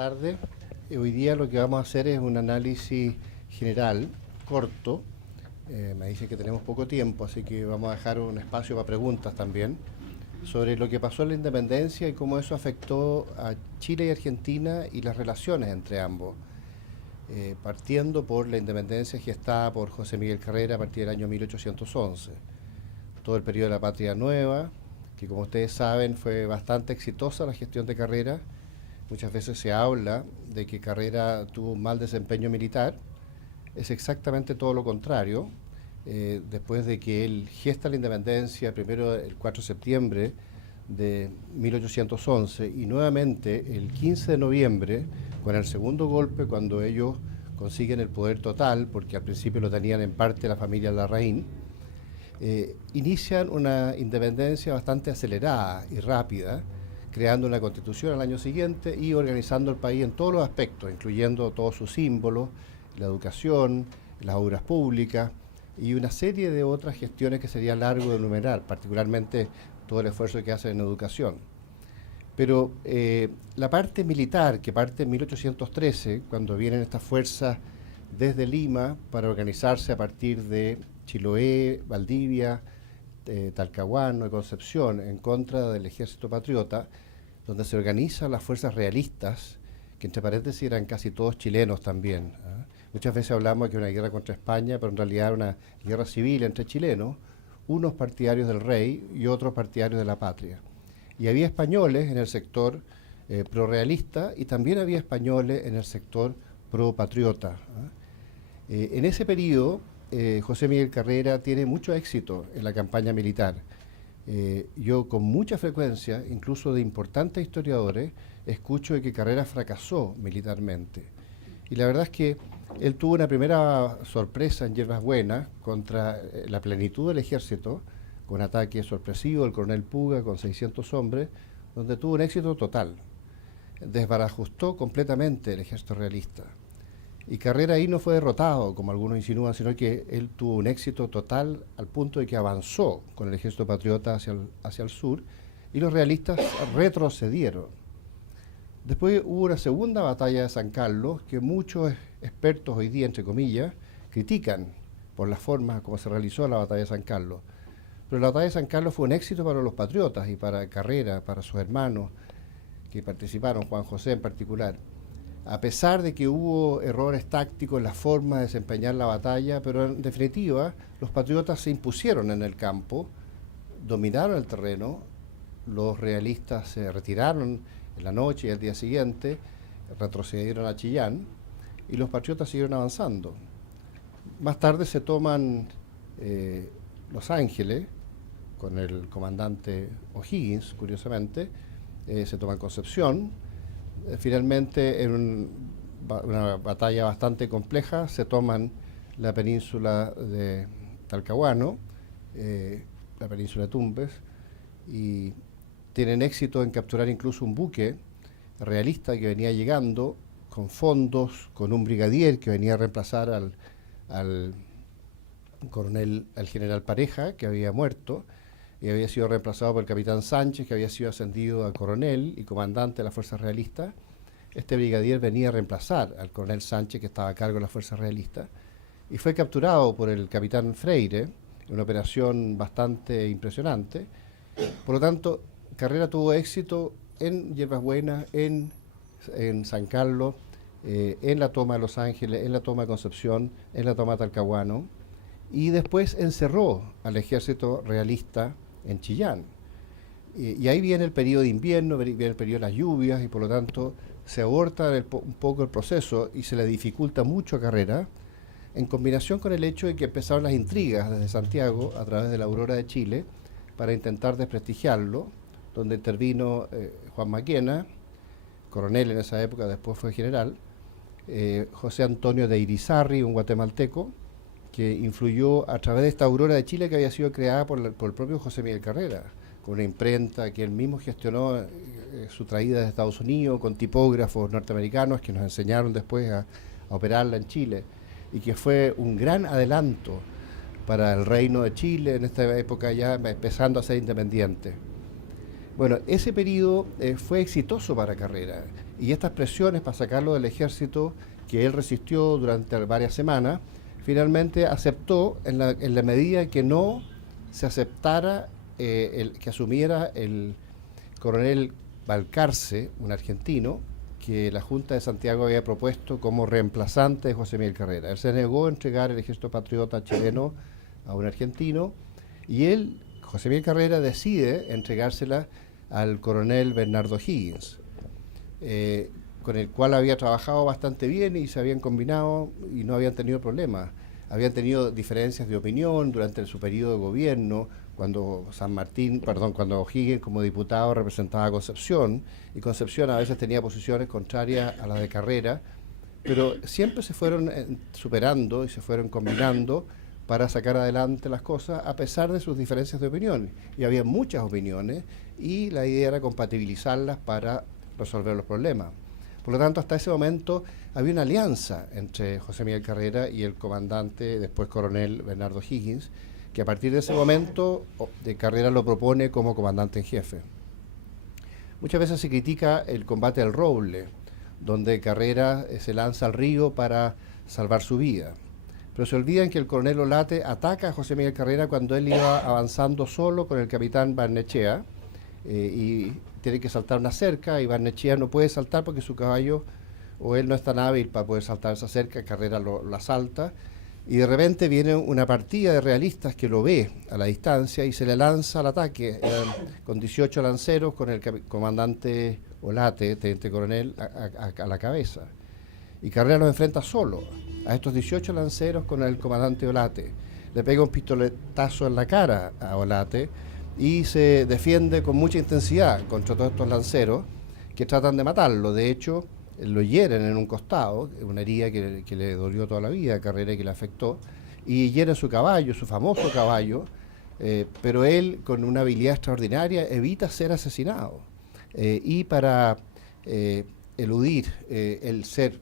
tardes. Hoy día lo que vamos a hacer es un análisis general, corto. Me dicen que tenemos poco tiempo, así que vamos a dejar un espacio para preguntas también, sobre lo que pasó en la independencia y cómo eso afectó a Chile y Argentina y las relaciones entre ambos. Partiendo por la independencia gestada por José Miguel Carrera a partir del año 1811. Todo el periodo de la Patria Nueva, que como ustedes saben fue bastante exitosa la gestión de Carrera. Muchas veces se habla de que Carrera tuvo un mal desempeño militar. Es exactamente todo lo contrario. Después de que él gesta la independencia, primero el 4 de septiembre de 1811 y nuevamente el 15 de noviembre, con el segundo golpe, cuando ellos consiguen el poder total, porque al principio lo tenían en parte la familia Larraín, inician una independencia bastante acelerada y rápida, creando una constitución al año siguiente y organizando el país en todos los aspectos, incluyendo todos sus símbolos, la educación, las obras públicas y una serie de otras gestiones que sería largo de enumerar, particularmente todo el esfuerzo que hacen en educación. Pero la parte militar, que parte en 1813, cuando vienen estas fuerzas desde Lima para organizarse a partir de Chiloé, Valdivia, Talcahuano y Concepción en contra del ejército patriota, donde se organizan las fuerzas realistas, que entre paréntesis eran casi todos chilenos también. Muchas veces hablamos de que era una guerra contra España, pero en realidad era una guerra civil entre chilenos, unos partidarios del rey y otros partidarios de la patria. Y había españoles en el sector pro-realista y también había españoles en el sector pro-patriota. En ese periodo, José Miguel Carrera tiene mucho éxito en la campaña militar. Yo con mucha frecuencia, incluso de importantes historiadores, escucho de que Carrera fracasó militarmente. Y la verdad es que él tuvo una primera sorpresa en Yerbas Buenas contra la plenitud del ejército, con un ataque sorpresivo del coronel Puga con 600 hombres, donde tuvo un éxito total. Desbarajustó completamente el ejército realista. Y Carrera ahí no fue derrotado, como algunos insinúan, sino que él tuvo un éxito total al punto de que avanzó con el ejército patriota hacia el sur y los realistas retrocedieron. Después hubo una segunda batalla de San Carlos que muchos expertos hoy día, entre comillas, critican por la forma como se realizó la batalla de San Carlos. Pero la batalla de San Carlos fue un éxito para los patriotas y para Carrera, para sus hermanos que participaron, Juan José en particular. A pesar de que hubo errores tácticos en la forma de desempeñar la batalla, pero en definitiva los patriotas se impusieron en el campo, dominaron el terreno, los realistas se retiraron en la noche y al día siguiente, retrocedieron a Chillán y los patriotas siguieron avanzando. Más tarde se toman Los Ángeles, con el comandante O'Higgins, curiosamente, se toman Concepción. Finalmente, en una batalla bastante compleja, se toman la península de Talcahuano, la península de Tumbes, y tienen éxito en capturar incluso un buque realista que venía llegando con fondos, con un brigadier que venía a reemplazar al general Pareja, que había muerto, y había sido reemplazado por el capitán Sánchez, que había sido ascendido a coronel y comandante de las fuerzas realistas. Este brigadier venía a reemplazar al coronel Sánchez, que estaba a cargo de las fuerzas realistas, y fue capturado por el capitán Freire, en una operación bastante impresionante. Por lo tanto, Carrera tuvo éxito en Yerbas Buenas, en San Carlos, en la toma de Los Ángeles, en la toma de Concepción, en la toma de Talcahuano, y después encerró al ejército realista en Chillán. Y ahí viene el periodo de invierno, viene el periodo de las lluvias, y por lo tanto se aborta un poco el proceso y se le dificulta mucho a Carrera, en combinación con el hecho de que empezaron las intrigas desde Santiago, a través de la Aurora de Chile, para intentar desprestigiarlo, donde intervino Juan Maquena, coronel en esa época, después fue general, José Antonio de Irizarry, un guatemalteco, que influyó a través de esta Aurora de Chile que había sido creada por el propio José Miguel Carrera, con una imprenta que él mismo gestionó su traída de Estados Unidos, con tipógrafos norteamericanos que nos enseñaron después a operarla en Chile, y que fue un gran adelanto para el reino de Chile en esta época, ya empezando a ser independiente. Bueno, ese periodo fue exitoso para Carrera. Y estas presiones para sacarlo del ejército, que él resistió durante varias semanas, finalmente aceptó en la medida que no se aceptara que asumiera el coronel Balcarce, un argentino, que la Junta de Santiago había propuesto como reemplazante de José Miguel Carrera. Él se negó a entregar el ejército patriota chileno a un argentino y él, José Miguel Carrera, decide entregársela al coronel Bernardo Higgins, con el cual había trabajado bastante bien y se habían combinado y no habían tenido problemas. Habían tenido diferencias de opinión durante su periodo de gobierno, cuando cuando O'Higgins como diputado representaba a Concepción, y Concepción a veces tenía posiciones contrarias a las de Carrera, pero siempre se fueron superando y se fueron combinando para sacar adelante las cosas a pesar de sus diferencias de opinión. Y había muchas opiniones y la idea era compatibilizarlas para resolver los problemas. Por lo tanto, hasta ese momento había una alianza entre José Miguel Carrera y el comandante, después coronel Bernardo Higgins, que a partir de ese momento de Carrera lo propone como comandante en jefe. Muchas veces se critica el combate al Roble, donde Carrera se lanza al río para salvar su vida. Pero se olvidan que el coronel Olate ataca a José Miguel Carrera cuando él iba avanzando solo con el capitán Barnechea, y tiene que saltar una cerca y Barnechea no puede saltar porque su caballo o él no es tan hábil para poder saltar esa cerca. Carrera lo asalta y de repente viene una partida de realistas que lo ve a la distancia y se le lanza al ataque con 18 lanceros con el comandante Olate, teniente coronel, a la cabeza. Y Carrera los enfrenta solo a estos 18 lanceros con el comandante Olate. Le pega un pistoletazo en la cara a Olate y se defiende con mucha intensidad contra todos estos lanceros que tratan de matarlo. De hecho, lo hieren en un costado, una herida que le dolió toda la vida a Carrera y que le afectó, y hieren su caballo, su famoso caballo, pero él, con una habilidad extraordinaria, evita ser asesinado. Y para eludir el ser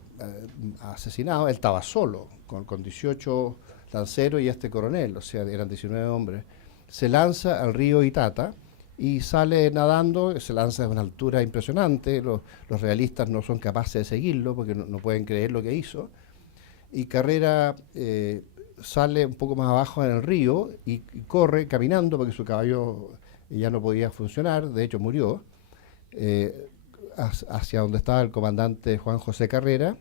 asesinado, él estaba solo, con 18 lanceros y este coronel, o sea, eran 19 hombres. Se lanza al río Itata y sale nadando, se lanza de una altura impresionante, los realistas no son capaces de seguirlo porque no pueden creer lo que hizo, y Carrera sale un poco más abajo en el río y corre caminando porque su caballo ya no podía funcionar, de hecho murió, hacia donde estaba el comandante Juan José Carrera,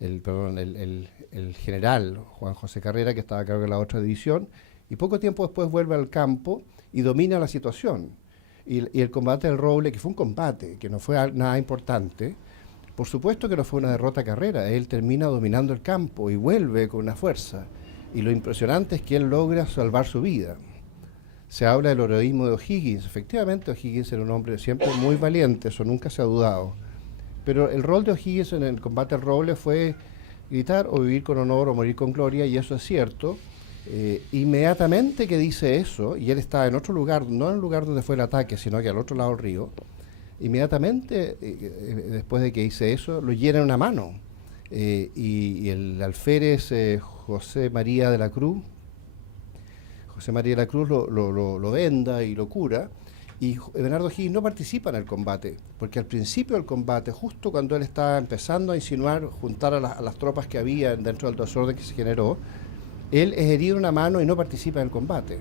el general Juan José Carrera, que estaba a cargo de la otra división, y poco tiempo después vuelve al campo y domina la situación. Y el combate del Roble, que fue un combate, que no fue nada importante, por supuesto que no fue una derrota a Carrera, él termina dominando el campo y vuelve con una fuerza. Y lo impresionante es que él logra salvar su vida. Se habla del heroísmo de O'Higgins. Efectivamente, O'Higgins era un hombre siempre muy valiente, eso nunca se ha dudado. Pero el rol de O'Higgins en el combate al Roble fue gritar o vivir con honor o morir con gloria, y eso es cierto. Inmediatamente que dice eso, y él está en otro lugar, no en el lugar donde fue el ataque, sino que al otro lado del río, inmediatamente después de que dice eso, lo hieren una mano. Y el alférez José María de la Cruz lo venda y lo cura, y Bernardo Higgins no participa en el combate, porque al principio del combate, justo cuando él estaba empezando a insinuar, juntar a las tropas que había dentro del desorden que se generó, él es herido en una mano y no participa en el combate.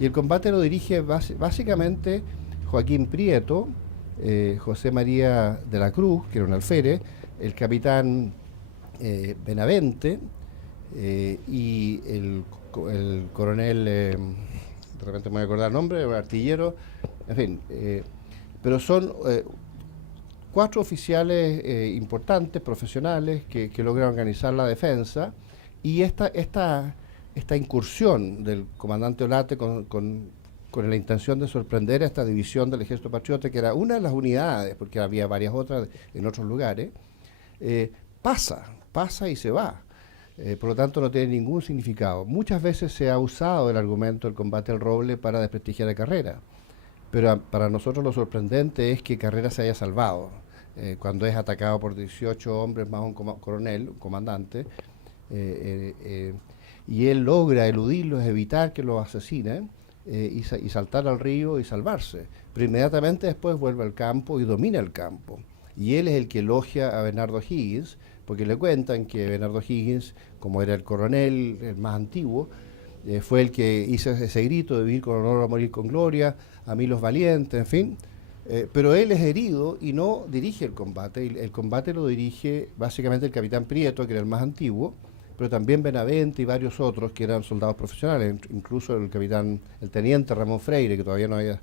Y el combate lo dirige básicamente Joaquín Prieto, José María de la Cruz, que era un alférez, el capitán Benavente, y el coronel, de repente me voy a acordar el nombre, el artillero, en fin, pero son 4 oficiales importantes, profesionales, que logran organizar la defensa. Y esta incursión del comandante Olate con la intención de sorprender a esta división del Ejército Patriota, que era una de las unidades, porque había varias otras en otros lugares, pasa y se va. Por lo tanto, no tiene ningún significado. Muchas veces se ha usado el argumento del combate al Roble para desprestigiar a Carrera, pero para nosotros lo sorprendente es que Carrera se haya salvado cuando es atacado por 18 hombres más un coronel, un comandante, y él logra eludirlos, evitar que los asesinen, y saltar al río y salvarse. Pero inmediatamente después vuelve al campo y domina el campo. Y él es el que elogia a Bernardo Higgins, porque le cuentan que Bernardo Higgins, como era el coronel, el más antiguo, fue el que hizo ese grito de vivir con honor a morir con gloria, a mí los valientes, en fin. Pero él es herido y no dirige el combate. El combate lo dirige básicamente el capitán Prieto, que era el más antiguo, pero también Benavente y varios otros que eran soldados profesionales, incluso el teniente Ramón Freire, que todavía no había,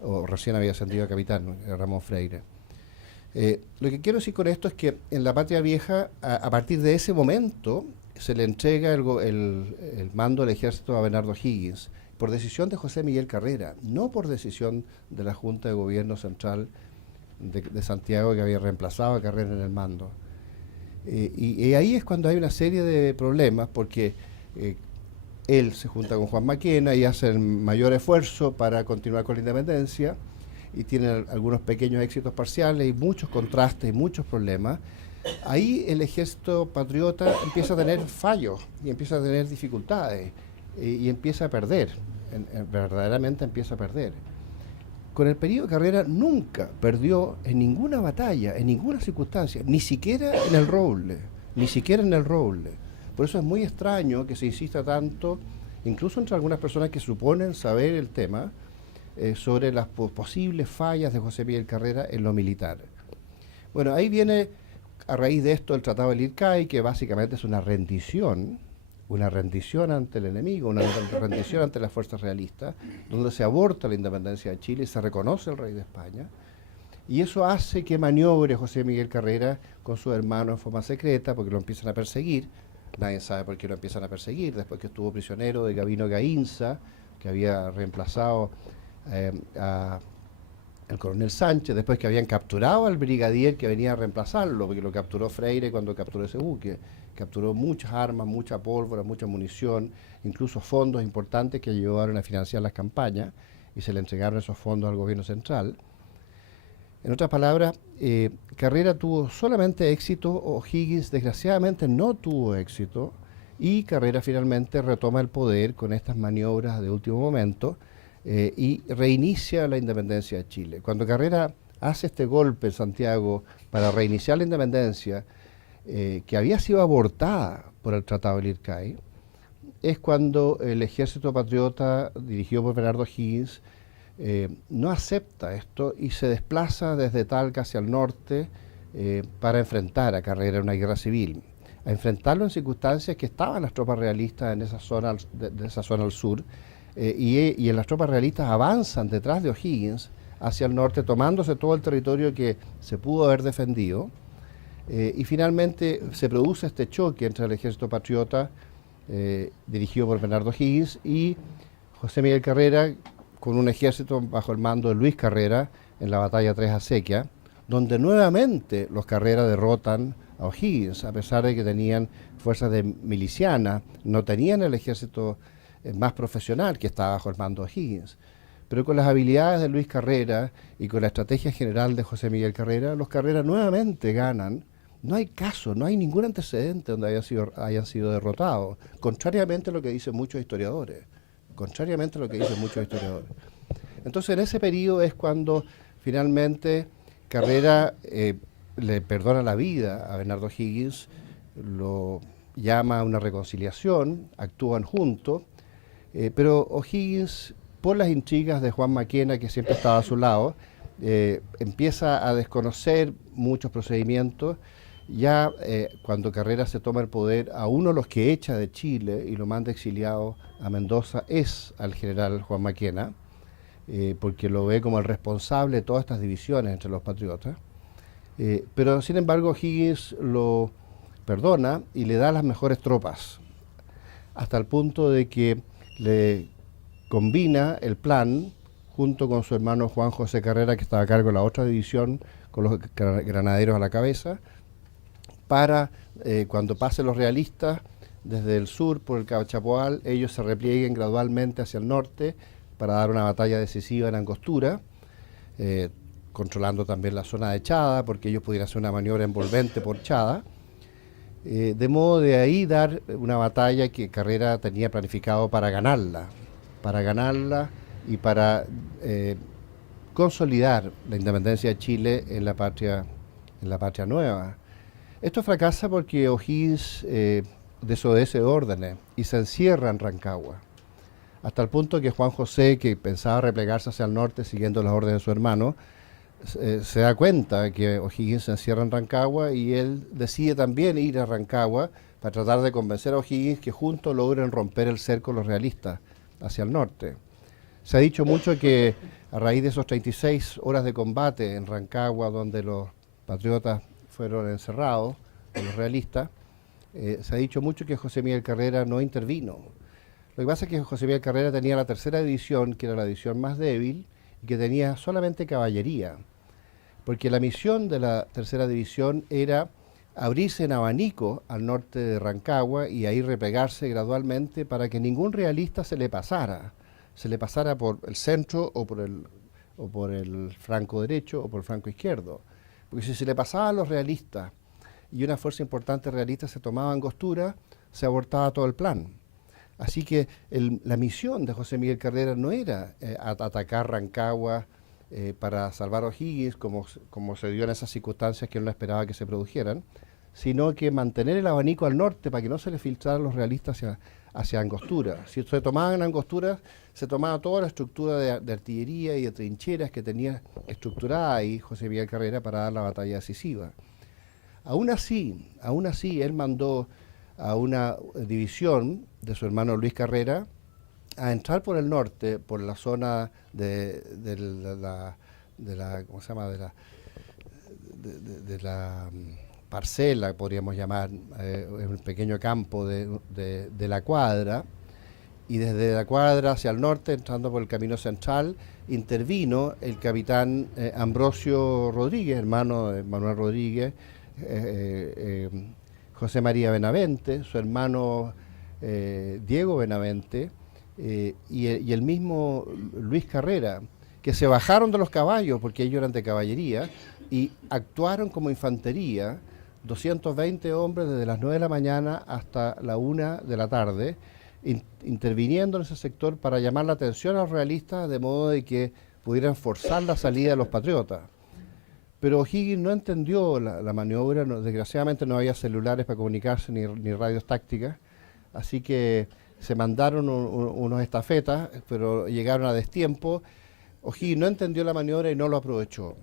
o recién había ascendido a capitán, Ramón Freire. Lo que quiero decir con esto es que en la Patria Vieja, a partir de ese momento, se le entrega el mando del ejército a Bernardo Higgins, por decisión de José Miguel Carrera, no por decisión de la Junta de Gobierno Central de Santiago, que había reemplazado a Carrera en el mando. Y ahí es cuando hay una serie de problemas, porque él se junta con Juan Maquena y hace el mayor esfuerzo para continuar con la independencia, y tiene algunos pequeños éxitos parciales y muchos contrastes y muchos problemas. Ahí el ejército patriota empieza a tener fallos y empieza a tener dificultades y empieza a perder, verdaderamente empieza a perder. Con el periodo de Carrera nunca perdió en ninguna batalla, en ninguna circunstancia, ni siquiera en el Roble, ni siquiera en el Roble. Por eso es muy extraño que se insista tanto, incluso entre algunas personas que suponen saber el tema, sobre las posibles fallas de José Miguel Carrera en lo militar. Bueno, ahí viene a raíz de esto el Tratado del Ircay, que básicamente es una rendición ante el enemigo, una rendición ante las fuerzas realistas, donde se aborta la independencia de Chile y se reconoce el rey de España. Y eso hace que maniobre José Miguel Carrera con su hermano en forma secreta, porque lo empiezan a perseguir. Nadie sabe por qué lo empiezan a perseguir, después que estuvo prisionero de Gabino Gainza, que había reemplazado al coronel Sánchez, después que habían capturado al brigadier que venía a reemplazarlo, porque lo capturó Freire cuando capturó ese buque. Capturó muchas armas, mucha pólvora, mucha munición, incluso fondos importantes que ayudaron a financiar las campañas, y se le entregaron esos fondos al gobierno central. En otras palabras, Carrera tuvo solamente éxito, o Higgins desgraciadamente no tuvo éxito, y Carrera finalmente retoma el poder con estas maniobras de último momento, y reinicia la independencia de Chile. Cuando Carrera hace este golpe en Santiago para reiniciar la independencia, que había sido abortada por el Tratado del Ircay, es cuando el ejército patriota, dirigido por Bernardo Higgins, no acepta esto y se desplaza desde Talca hacia el norte para enfrentar a Carrera en una guerra civil, a enfrentarlo en circunstancias que estaban las tropas realistas en esa zona, de esa zona al sur, y en las tropas realistas avanzan detrás de O'Higgins hacia el norte, tomándose todo el territorio que se pudo haber defendido, y finalmente se produce este choque entre el ejército patriota, dirigido por Bernardo Higgins, y José Miguel Carrera, con un ejército bajo el mando de Luis Carrera en la batalla 3 Acequia, donde nuevamente los Carrera derrotan a O'Higgins, a pesar de que tenían fuerzas de milicianas, no tenían el ejército más profesional que estaba bajo el mando de O'Higgins. Pero con las habilidades de Luis Carrera y con la estrategia general de José Miguel Carrera, los Carrera nuevamente ganan. No hay caso, no hay ningún antecedente donde hayan sido derrotados, contrariamente a lo que dicen muchos historiadores. Contrariamente a lo que dicen muchos historiadores. Entonces, en ese periodo es cuando finalmente Carrera le perdona la vida a Bernardo Higgins, lo llama a una reconciliación, actúan juntos, pero O'Higgins, por las intrigas de Juan Maquena, que siempre estaba a su lado, empieza a desconocer muchos procedimientos. Ya cuando Carrera se toma el poder, a uno de los que echa de Chile y lo manda exiliado a Mendoza es al general Juan Maquena, porque lo ve como el responsable de todas estas divisiones entre los patriotas. Pero sin embargo Higgins lo perdona y le da las mejores tropas, hasta el punto de que le combina el plan junto con su hermano Juan José Carrera, que estaba a cargo de la otra división, con los granaderos a la cabeza, para cuando pasen los realistas desde el sur por el Cabo Chapoal, ellos se replieguen gradualmente hacia el norte para dar una batalla decisiva en Angostura, controlando también la zona de Chada, porque ellos pudieran hacer una maniobra envolvente por Chada, de modo de ahí dar una batalla que Carrera tenía planificado para ganarla y para consolidar la independencia de Chile en la patria nueva. Esto fracasa porque O'Higgins desobedece órdenes y se encierra en Rancagua, hasta el punto que Juan José, que pensaba replegarse hacia el norte siguiendo las órdenes de su hermano, se da cuenta que O'Higgins se encierra en Rancagua y él decide también ir a Rancagua para tratar de convencer a O'Higgins que juntos logren romper el cerco los realistas hacia el norte. Se ha dicho mucho que a raíz de esos 36 horas de combate en Rancagua, donde los patriotas fueron encerrados por los realistas, se ha dicho mucho que José Miguel Carrera no intervino. Lo que pasa es que José Miguel Carrera tenía la tercera división, que era la división más débil, y que tenía solamente caballería, porque la misión de la tercera división era abrirse en abanico al norte de Rancagua y ahí replegarse gradualmente para que ningún realista se le pasara por el centro o por el flanco derecho o por el flanco izquierdo. Porque si se le pasaba a los realistas y una fuerza importante realista se tomaba Angostura, se abortaba todo el plan. Así que la misión de José Miguel Carrera no era atacar Rancagua para salvar a O'Higgins, como se dio en esas circunstancias que él no esperaba que se produjeran, sino que mantener el abanico al norte para que no se le filtraran los realistas hacia Angostura. Si se tomaban Angostura, se tomaba toda la estructura de artillería y de trincheras que tenía estructurada ahí José Miguel Carrera para dar la batalla decisiva. Aún así, él mandó a una división de su hermano Luis Carrera a entrar por el norte, por la zona de la parcela, podríamos llamar, un pequeño campo de la Cuadra, y desde la Cuadra hacia el norte, entrando por el camino central, intervino el capitán Ambrosio Rodríguez, hermano de Manuel Rodríguez, José María Benavente, su hermano Diego Benavente, y el mismo Luis Carrera, que se bajaron de los caballos, porque ellos eran de caballería, y actuaron como infantería, 220 hombres desde las 9 de la mañana hasta la 1 de la tarde, interviniendo en ese sector para llamar la atención a los realistas de modo de que pudieran forzar la salida de los patriotas. Pero O'Higgins no entendió la maniobra, desgraciadamente no había celulares para comunicarse ni radios tácticas, así que se mandaron unos estafetas, pero llegaron a destiempo. O'Higgins no entendió la maniobra y no lo aprovechó.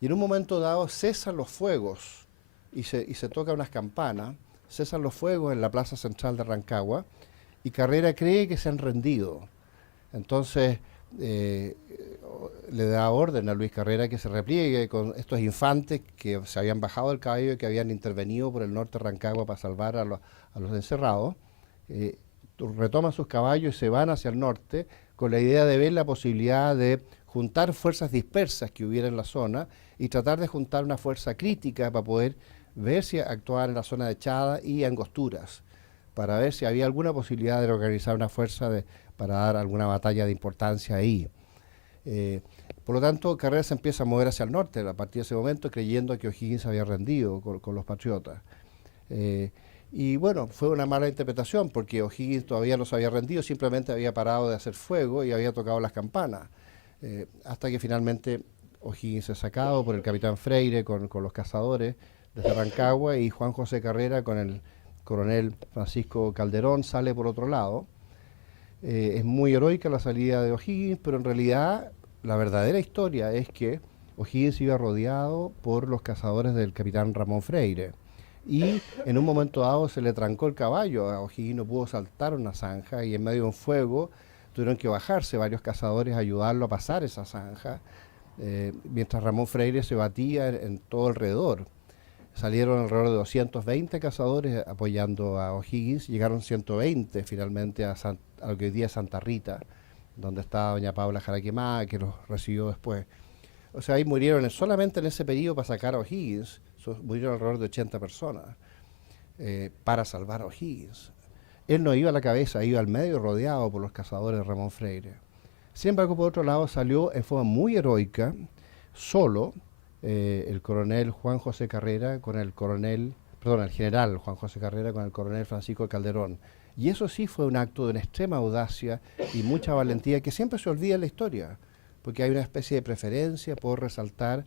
Y en un momento dado cesan los fuegos y se tocan unas campanas, cesan los fuegos en la plaza central de Rancagua y Carrera cree que se han rendido. Entonces le da orden a Luis Carrera que se repliegue con estos infantes que se habían bajado del caballo y que habían intervenido por el norte de Rancagua para salvar a los encerrados. Retoman sus caballos y se van hacia el norte con la idea de ver la posibilidad de juntar fuerzas dispersas que hubiera en la zona y tratar de juntar una fuerza crítica para poder ver si actuar en la zona de Chada y Angosturas, para ver si había alguna posibilidad de organizar una fuerza para dar alguna batalla de importancia ahí. Por lo tanto, Carrera se empieza a mover hacia el norte a partir de ese momento, creyendo que O'Higgins se había rendido con los patriotas. Y bueno, fue una mala interpretación porque O'Higgins todavía no se había rendido, simplemente había parado de hacer fuego y había tocado las campanas. Hasta que finalmente O'Higgins es sacado por el capitán Freire con los cazadores desde Rancagua y Juan José Carrera con el coronel Francisco Calderón sale por otro lado. Es muy heroica la salida de O'Higgins, pero en realidad la verdadera historia es que O'Higgins iba rodeado por los cazadores del capitán Ramón Freire y en un momento dado se le trancó el caballo, a O'Higgins no pudo saltar una zanja y en medio de un fuego tuvieron que bajarse varios cazadores a ayudarlo a pasar esa zanja, mientras Ramón Freire se batía en todo alrededor. Salieron alrededor de 220 cazadores apoyando a O'Higgins, llegaron 120 finalmente a lo que hoy día es Santa Rita, donde estaba doña Paula Jaraquemá, que los recibió después. O sea, ahí murieron solamente en ese periodo para sacar a O'Higgins, murieron alrededor de 80 personas para salvar a O'Higgins. Él no iba a la cabeza, iba al medio rodeado por los cazadores de Ramón Freire. Sin embargo, por otro lado, salió en forma muy heroica, solo, el coronel Juan José Carrera con el general Juan José Carrera con el coronel Francisco Calderón. Y eso sí fue un acto de una extrema audacia y mucha valentía que siempre se olvida en la historia, porque hay una especie de preferencia por resaltar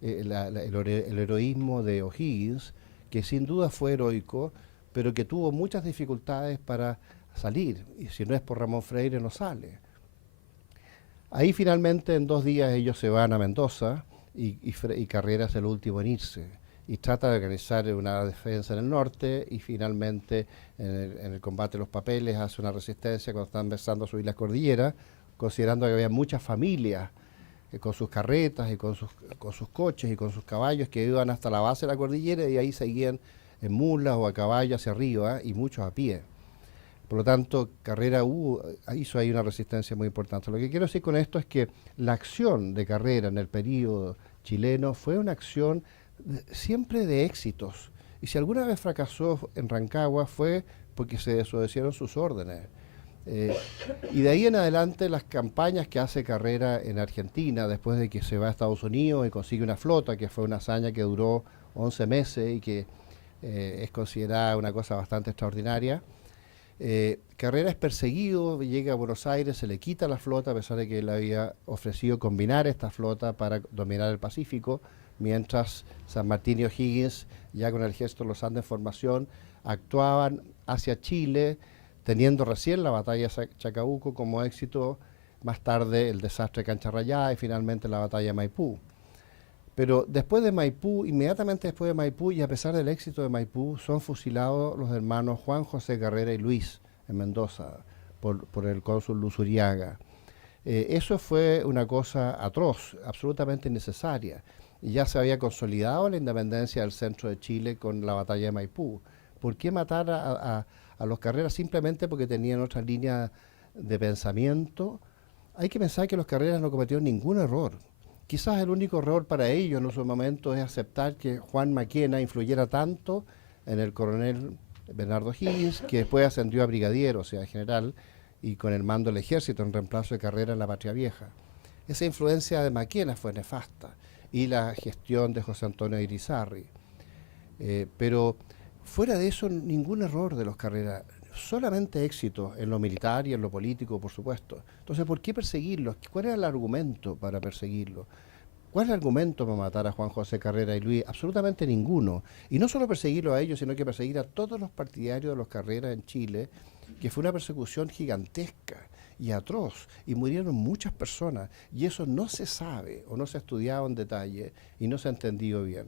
el heroísmo de O'Higgins, que sin duda fue heroico, pero que tuvo muchas dificultades para salir, y si no es por Ramón Freire no sale. Ahí finalmente en 2 días ellos se van a Mendoza y Carrera es el último en irse y trata de organizar una defensa en el norte y finalmente en el combate de los papeles hace una resistencia cuando están empezando a subir las cordilleras, considerando que había muchas familias con sus carretas y con sus coches y con sus caballos que iban hasta la base de la cordillera y ahí seguían en mulas o a caballo hacia arriba y muchos a pie. Por lo tanto, Carrera hizo ahí una resistencia muy importante. Lo que quiero decir con esto es que la acción de Carrera en el período chileno fue una acción siempre de éxitos. Y si alguna vez fracasó en Rancagua fue porque se desobedecieron sus órdenes. Y de ahí en adelante las campañas que hace Carrera en Argentina, después de que se va a Estados Unidos y consigue una flota, que fue una hazaña que duró 11 meses y que es considerada una cosa bastante extraordinaria. Carrera es perseguido, llega a Buenos Aires, se le quita la flota a pesar de que él había ofrecido combinar esta flota para dominar el Pacífico, mientras San Martín y O'Higgins, ya con el ejército de los Andes en formación, actuaban hacia Chile, teniendo recién la batalla de Chacabuco como éxito, más tarde el desastre de Cancha Rayada y finalmente la batalla de Maipú. Pero después de Maipú, inmediatamente después de Maipú, y a pesar del éxito de Maipú, son fusilados los hermanos Juan José Carrera y Luis en Mendoza por el cónsul Luzuriaga. Eso fue una cosa atroz, absolutamente innecesaria. Y ya se había consolidado la independencia del centro de Chile con la batalla de Maipú. ¿Por qué matar a los Carreras simplemente porque tenían otra línea de pensamiento? Hay que pensar que los Carreras no cometieron ningún error. Quizás el único error para ellos en su momento es aceptar que Juan Maquena influyera tanto en el coronel Bernardo Higgins, que después ascendió a brigadier, o sea, general, y con el mando del ejército en reemplazo de Carrera en la Patria Vieja. Esa influencia de Maquena fue nefasta, y la gestión de José Antonio Irizarry. Pero fuera de eso, ningún error de los Carrera, solamente éxito en lo militar y en lo político, por supuesto. Entonces, ¿por qué perseguirlos? ¿Cuál era el argumento para perseguirlos? ¿Cuál es el argumento para matar a Juan José Carrera y Luis? Absolutamente ninguno. Y no solo perseguirlos a ellos, sino que perseguir a todos los partidarios de los Carrera en Chile, que fue una persecución gigantesca y atroz, y murieron muchas personas, y eso no se sabe o no se ha estudiado en detalle y no se ha entendido bien.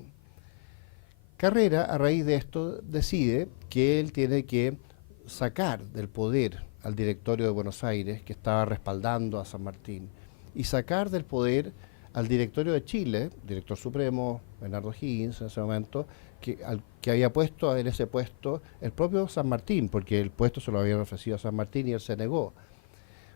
Carrera, a raíz de esto, decide que él tiene que sacar del poder al directorio de Buenos Aires, que estaba respaldando a San Martín, y sacar del poder al directorio de Chile, director supremo, Bernardo Higgins en ese momento, que había puesto en ese puesto el propio San Martín, porque el puesto se lo habían ofrecido a San Martín y él se negó.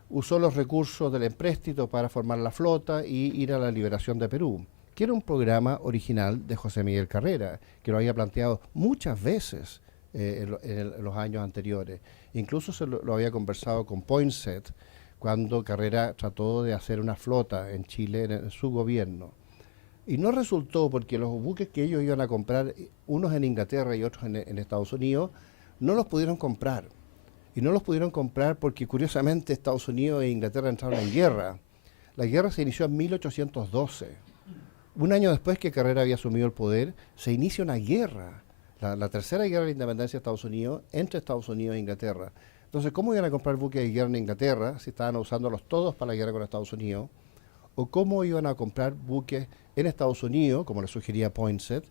Usó los recursos del empréstito para formar la flota y ir a la liberación de Perú, que era un programa original de José Miguel Carrera, que lo había planteado muchas veces en los años anteriores. Incluso lo había conversado con Poinsett cuando Carrera trató de hacer una flota en Chile en su gobierno. Y no resultó porque los buques que ellos iban a comprar, unos en Inglaterra y otros en Estados Unidos, no los pudieron comprar. Y no los pudieron comprar porque curiosamente Estados Unidos e Inglaterra entraron en guerra. La guerra se inició en 1812. Un año después que Carrera había asumido el poder, se inicia una guerra, la tercera guerra de la independencia de Estados Unidos, entre Estados Unidos e Inglaterra. Entonces, ¿cómo iban a comprar buques de guerra en Inglaterra si estaban usándolos todos para la guerra con Estados Unidos? ¿O cómo iban a comprar buques en Estados Unidos, como le sugería Poinsett,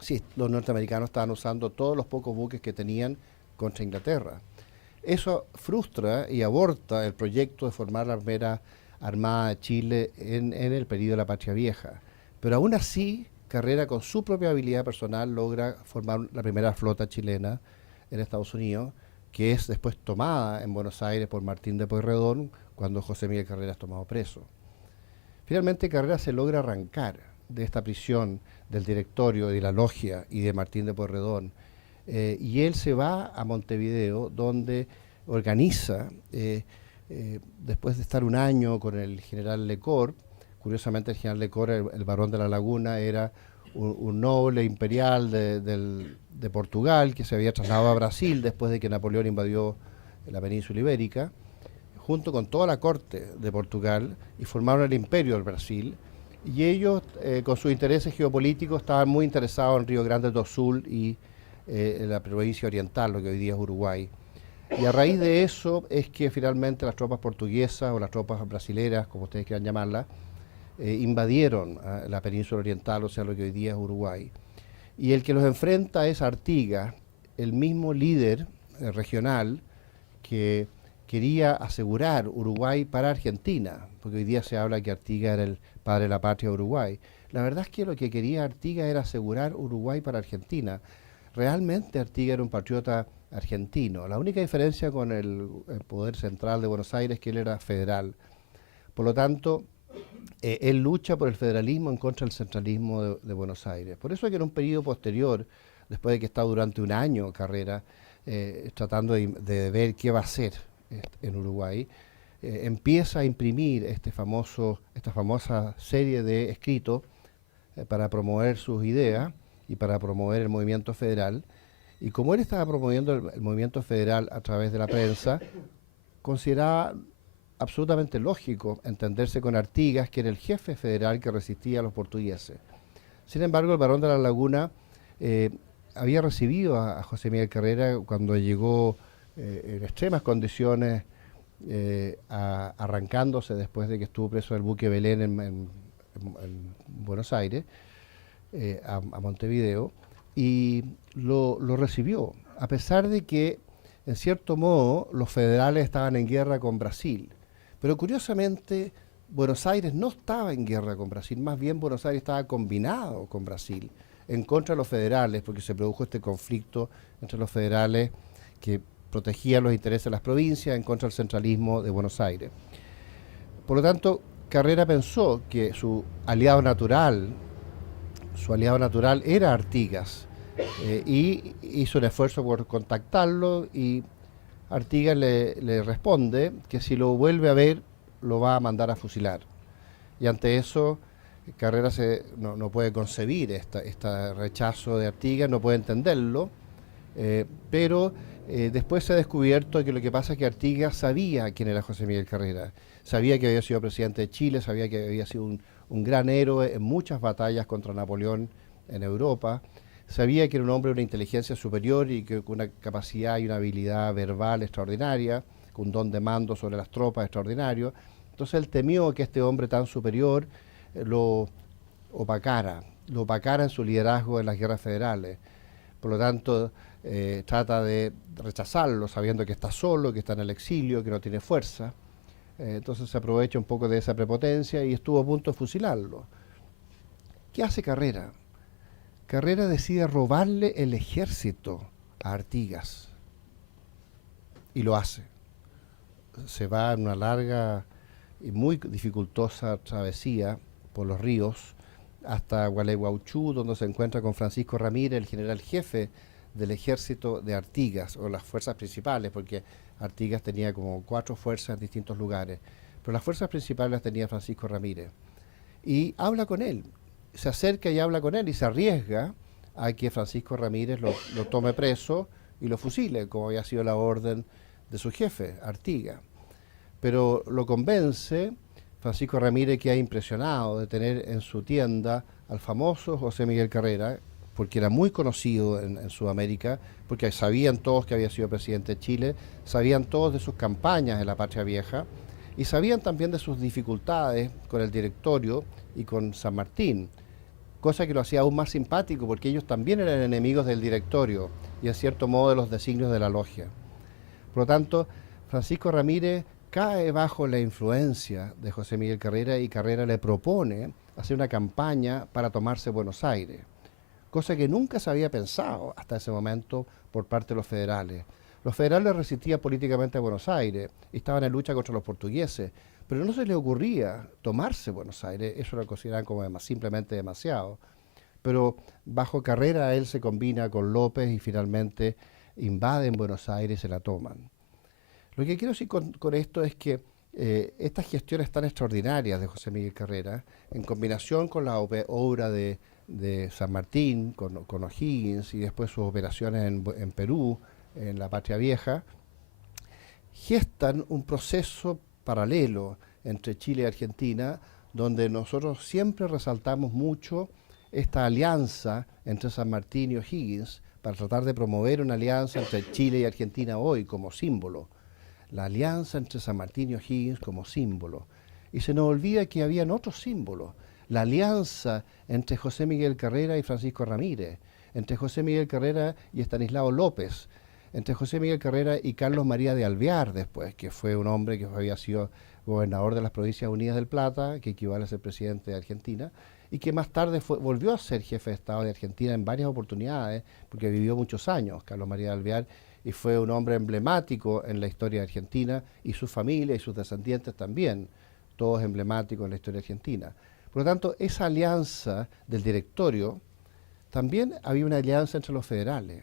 si los norteamericanos estaban usando todos los pocos buques que tenían contra Inglaterra? Eso frustra y aborta el proyecto de formar la primera Armada de Chile en el periodo de la Patria Vieja. Pero aún así, Carrera, con su propia habilidad personal, logra formar la primera flota chilena en Estados Unidos, que es después tomada en Buenos Aires por Martín de Pueyrredón, cuando José Miguel Carrera es tomado preso. Finalmente, Carrera se logra arrancar de esta prisión del directorio, de la logia y de Martín de Pueyrredón, y él se va a Montevideo, donde organiza, después de estar un año con el general Lecor, curiosamente el general Lecor, el barón de la Laguna, era un noble imperial de Portugal que se había trasladado a Brasil después de que Napoleón invadió la península ibérica, junto con toda la corte de Portugal, y formaron el Imperio del Brasil. Y ellos, con sus intereses geopolíticos, estaban muy interesados en Río Grande do Sul y en la provincia oriental, lo que hoy día es Uruguay. Y a raíz de eso es que finalmente las tropas portuguesas o las tropas brasileras, como ustedes quieran llamarlas, invadieron la península oriental, o sea, lo que hoy día es Uruguay. Y el que los enfrenta es Artigas, el mismo líder regional que quería asegurar Uruguay para Argentina, porque hoy día se habla que Artigas era el padre de la patria de Uruguay. La verdad es que lo que quería Artigas era asegurar Uruguay para Argentina. Realmente Artigas era un patriota argentino. La única diferencia con el poder central de Buenos Aires es que él era federal. Por lo tanto, él lucha por el federalismo en contra del centralismo de Buenos Aires. Por eso es que en un periodo posterior, después de que está durante un año Carrera, tratando de ver qué va a hacer en Uruguay, empieza a imprimir esta famosa serie de escritos para promover sus ideas y para promover el movimiento federal. Y como él estaba promoviendo el movimiento federal a través de la prensa, consideraba absolutamente lógico entenderse con Artigas, que era el jefe federal que resistía a los portugueses. Sin embargo, el barón de la Laguna había recibido a José Miguel Carrera cuando llegó en extremas condiciones, arrancándose después de que estuvo preso del buque Belén en Buenos Aires, a Montevideo, y lo recibió, a pesar de que, en cierto modo, los federales estaban en guerra con Brasil. Pero curiosamente, Buenos Aires no estaba en guerra con Brasil, más bien Buenos Aires estaba combinado con Brasil en contra de los federales, porque se produjo este conflicto entre los federales que protegían los intereses de las provincias en contra del centralismo de Buenos Aires. Por lo tanto, Carrera pensó que su aliado natural era Artigas, y hizo un esfuerzo por contactarlo, y Artigas le responde que si lo vuelve a ver lo va a mandar a fusilar. Y ante eso Carrera no puede concebir este rechazo de Artigas, no puede entenderlo, pero después se ha descubierto que lo que pasa es que Artigas sabía quién era José Miguel Carrera, sabía que había sido presidente de Chile, sabía que había sido un gran héroe en muchas batallas contra Napoleón en Europa, sabía que era un hombre de una inteligencia superior y que con una capacidad y una habilidad verbal extraordinaria, con un don de mando sobre las tropas extraordinario. Entonces él temió que este hombre tan superior lo opacara en su liderazgo en las guerras federales. Por lo tanto, trata de rechazarlo, sabiendo que está solo, que está en el exilio, que no tiene fuerza. Entonces se aprovecha un poco de esa prepotencia y estuvo a punto de fusilarlo. ¿Qué hace Carrera? Carrera decide robarle el ejército a Artigas. Y lo hace. Se va en una larga y muy dificultosa travesía por los ríos hasta Gualeguaychú, donde se encuentra con Francisco Ramírez, el general jefe del ejército de Artigas, o las fuerzas principales, porque Artigas tenía como 4 fuerzas en distintos lugares, pero las fuerzas principales las tenía Francisco Ramírez. Y habla con él, se acerca y habla con él y se arriesga a que Francisco Ramírez lo tome preso y lo fusile, como había sido la orden de su jefe, Artigas. Pero lo convence. Francisco Ramírez queda impresionado de tener en su tienda al famoso José Miguel Carrera, porque era muy conocido en Sudamérica, porque sabían todos que había sido presidente de Chile, sabían todos de sus campañas en la Patria Vieja, y sabían también de sus dificultades con el directorio y con San Martín, cosa que lo hacía aún más simpático, porque ellos también eran enemigos del directorio y en cierto modo de los designios de la logia. Por lo tanto, Francisco Ramírez cae bajo la influencia de José Miguel Carrera, y Carrera le propone hacer una campaña para tomarse Buenos Aires, cosa que nunca se había pensado hasta ese momento por parte de los federales. Los federales resistían políticamente a Buenos Aires y estaban en lucha contra los portugueses, pero no se les ocurría tomarse Buenos Aires, eso lo consideraban como simplemente demasiado. Pero bajo Carrera él se combina con López y finalmente invaden Buenos Aires y se la toman. Lo que quiero decir con esto es que estas gestiones tan extraordinarias de José Miguel Carrera, en combinación con la obra de San Martín, con O'Higgins, y después sus operaciones en Perú, en la Patria Vieja, gestan un proceso paralelo entre Chile y Argentina, donde nosotros siempre resaltamos mucho esta alianza entre San Martín y O'Higgins para tratar de promover una alianza entre Chile y Argentina hoy como símbolo. La alianza entre San Martín y O'Higgins como símbolo. Y se nos olvida que habían otros símbolos. La alianza entre José Miguel Carrera y Francisco Ramírez, entre José Miguel Carrera y Estanislao López, entre José Miguel Carrera y Carlos María de Alvear después, que fue un hombre que había sido gobernador de las Provincias Unidas del Plata, que equivale a ser presidente de Argentina, y que más tarde volvió a ser jefe de Estado de Argentina en varias oportunidades, porque vivió muchos años, Carlos María de Alvear, y fue un hombre emblemático en la historia de Argentina, y su familia y sus descendientes también, todos emblemáticos en la historia argentina. Por lo tanto, esa alianza del directorio, también había una alianza entre los federales,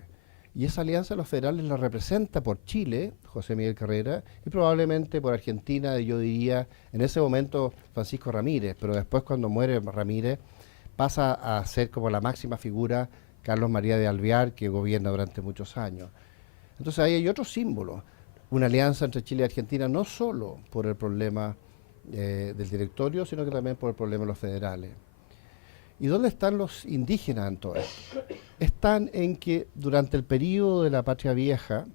y esa alianza de los federales la representa por Chile, José Miguel Carrera, y probablemente por Argentina, yo diría, en ese momento Francisco Ramírez, pero después cuando muere Ramírez pasa a ser como la máxima figura Carlos María de Alvear, que gobierna durante muchos años. Entonces ahí hay otro símbolo, una alianza entre Chile y Argentina, no solo por el problema del directorio, sino que también por el problema de los federales. ¿Y dónde están los indígenas en todo esto? Están en que durante el periodo de la Patria Vieja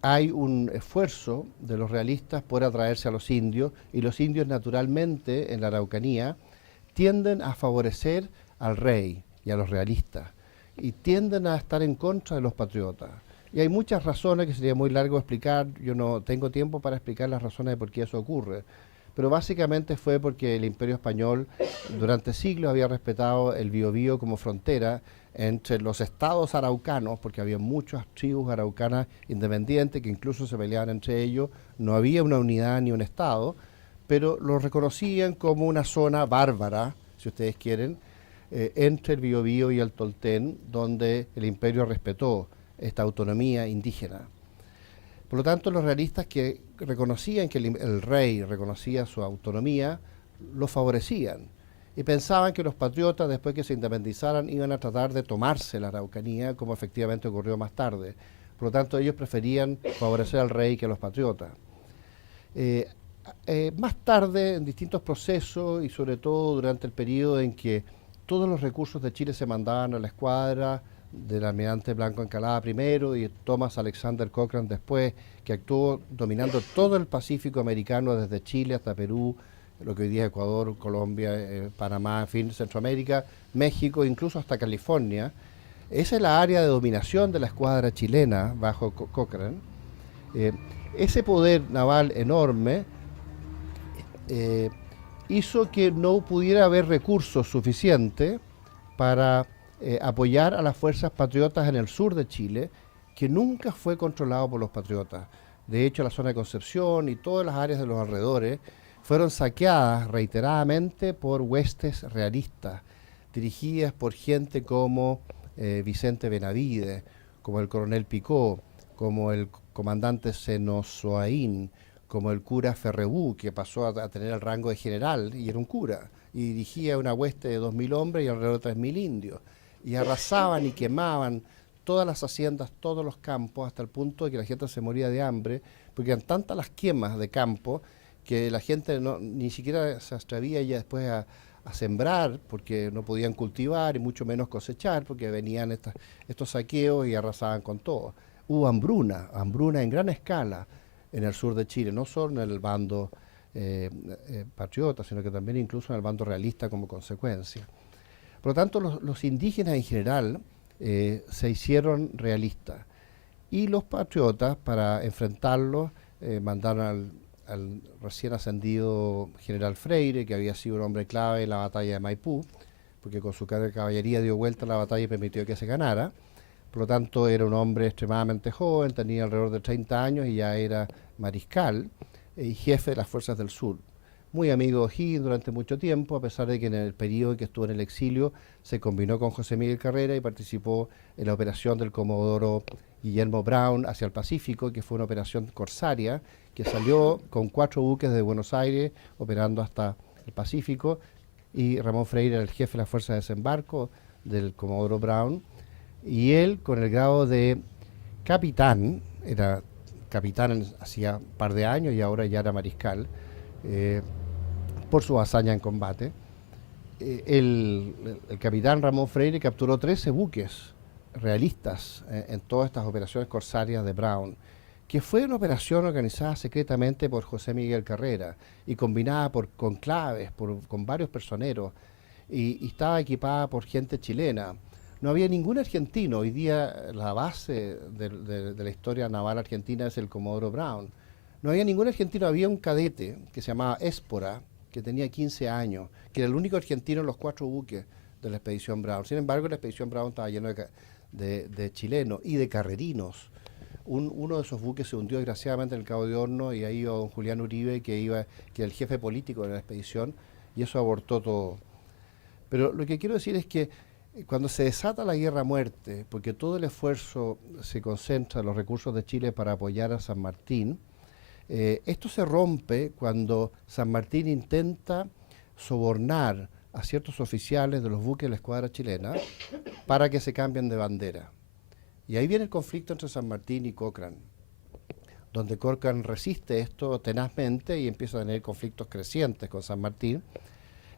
hay un esfuerzo de los realistas por atraerse a los indios, y los indios naturalmente en la Araucanía tienden a favorecer al rey y a los realistas, y tienden a estar en contra de los patriotas. Y hay muchas razones que sería muy largo explicar, yo no tengo tiempo para explicar las razones de por qué eso ocurre, pero básicamente fue porque el Imperio Español durante siglos había respetado el Biobío como frontera entre los estados araucanos, porque había muchas tribus araucanas independientes que incluso se peleaban entre ellos, no había una unidad ni un estado, pero lo reconocían como una zona bárbara, si ustedes quieren, entre el Biobío y el Tolten, donde el imperio respetó esta autonomía indígena. Por lo tanto, los realistas que reconocían que el rey reconocía su autonomía, lo favorecían. Y pensaban que los patriotas, después que se independizaran, iban a tratar de tomarse la Araucanía, como efectivamente ocurrió más tarde. Por lo tanto, ellos preferían favorecer al rey que a los patriotas. Más tarde, en distintos procesos, y sobre todo durante el periodo en que todos los recursos de Chile se mandaban a la escuadra del almirante Blanco Encalada primero y Thomas Alexander Cochrane después, que actuó dominando todo el Pacífico americano desde Chile hasta Perú, lo que hoy día es Ecuador, Colombia, Panamá, en fin, Centroamérica, México, incluso hasta California. Esa es la área de dominación de la escuadra chilena bajo Cochrane. Ese poder naval enorme hizo que no pudiera haber recursos suficientes para apoyar a las fuerzas patriotas en el sur de Chile, que nunca fue controlado por los patriotas. De hecho, la zona de Concepción y todas las áreas de los alrededores fueron saqueadas reiteradamente por huestes realistas, dirigidas por gente como Vicente Benavides, como el coronel Picó, como el comandante Senosoaín, como el cura Ferrebú, que pasó a tener el rango de general y era un cura, y dirigía una hueste de 2.000 hombres y alrededor de 3.000 indios, y arrasaban y quemaban todas las haciendas, todos los campos, hasta el punto de que la gente se moría de hambre, porque eran tantas las quemas de campo que la gente ni siquiera se atrevía ya después a sembrar, porque no podían cultivar y mucho menos cosechar, porque venían estos saqueos y arrasaban con todo. Hubo hambruna en gran escala en el sur de Chile, no solo en el bando patriota, sino que también incluso en el bando realista como consecuencia. Por lo tanto, los indígenas en general se hicieron realistas, y los patriotas, para enfrentarlos, mandaron al recién ascendido general Freire, que había sido un hombre clave en la batalla de Maipú, porque con su caballería dio vuelta a la batalla y permitió que se ganara. Por lo tanto, era un hombre extremadamente joven, tenía alrededor de 30 años y ya era mariscal y jefe de las fuerzas del sur. Muy amigo de O'Higgins durante mucho tiempo, a pesar de que en el periodo en que estuvo en el exilio se combinó con José Miguel Carrera y participó en la operación del comodoro Guillermo Brown hacia el Pacífico, que fue una operación corsaria que salió con 4 buques de Buenos Aires operando hasta el Pacífico, y Ramón Freire era el jefe de la fuerza de desembarco del comodoro Brown, y él, con el grado de capitán, era capitán hacía un par de años y ahora ya era mariscal, eh, por su hazaña en combate. El capitán Ramón Freire capturó 13 buques realistas en todas estas operaciones corsarias de Brown, que fue una operación organizada secretamente por José Miguel Carrera y combinada por conclaves, con varios personeros, y estaba equipada por gente chilena. No había ningún argentino. Hoy día la base de la historia naval argentina es el Comodoro Brown. No había ningún argentino, había un cadete que se llamaba Éspora, que tenía 15 años, que era el único argentino en los 4 buques de la expedición Brown. Sin embargo, la expedición Brown estaba llena de chilenos y de carrerinos. Uno de esos buques se hundió desgraciadamente en el Cabo de Horno y ahí iba don Julián Uribe, que era el jefe político de la expedición, y eso abortó todo. Pero lo que quiero decir es que cuando se desata la guerra a muerte, porque todo el esfuerzo se concentra en los recursos de Chile para apoyar a San Martín, esto se rompe cuando San Martín intenta sobornar a ciertos oficiales de los buques de la escuadra chilena para que se cambien de bandera. Y ahí viene el conflicto entre San Martín y Cochrane, donde Cochrane resiste esto tenazmente y empieza a tener conflictos crecientes con San Martín.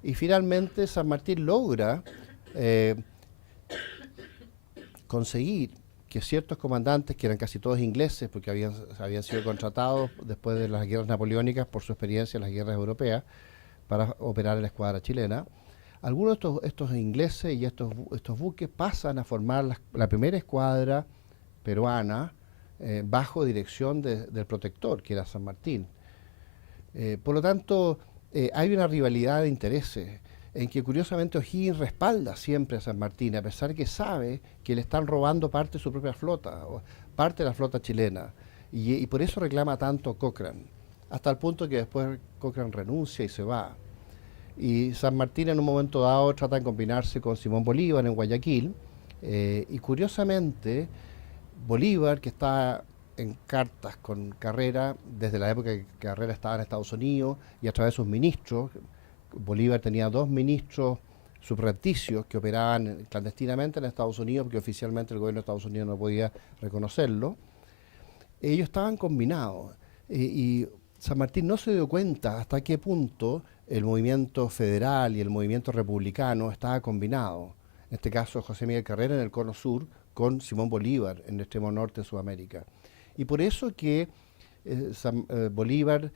Y finalmente San Martín logra conseguir que ciertos comandantes, que eran casi todos ingleses, porque habían sido contratados después de las guerras napoleónicas por su experiencia en las guerras europeas, para operar en la escuadra chilena, algunos de estos ingleses y estos buques pasan a formar la primera escuadra peruana bajo dirección del protector, que era San Martín. Por lo tanto, hay una rivalidad de intereses en que curiosamente O'Higgins respalda siempre a San Martín, a pesar que sabe que le están robando parte de su propia flota, o parte de la flota chilena, y por eso reclama tanto Cochrane, hasta el punto que después Cochrane renuncia y se va. Y San Martín en un momento dado trata de combinarse con Simón Bolívar en Guayaquil, y curiosamente Bolívar, que está en cartas con Carrera desde la época que Carrera estaba en Estados Unidos y a través de sus ministros, Bolívar tenía 2 ministros subrepticios que operaban clandestinamente en Estados Unidos, porque oficialmente el gobierno de Estados Unidos no podía reconocerlo. Ellos estaban combinados y San Martín no se dio cuenta hasta qué punto el movimiento federal y el movimiento republicano estaba combinado. En este caso, José Miguel Carrera en el cono sur con Simón Bolívar en el extremo norte de Sudamérica. Y por eso que Bolívar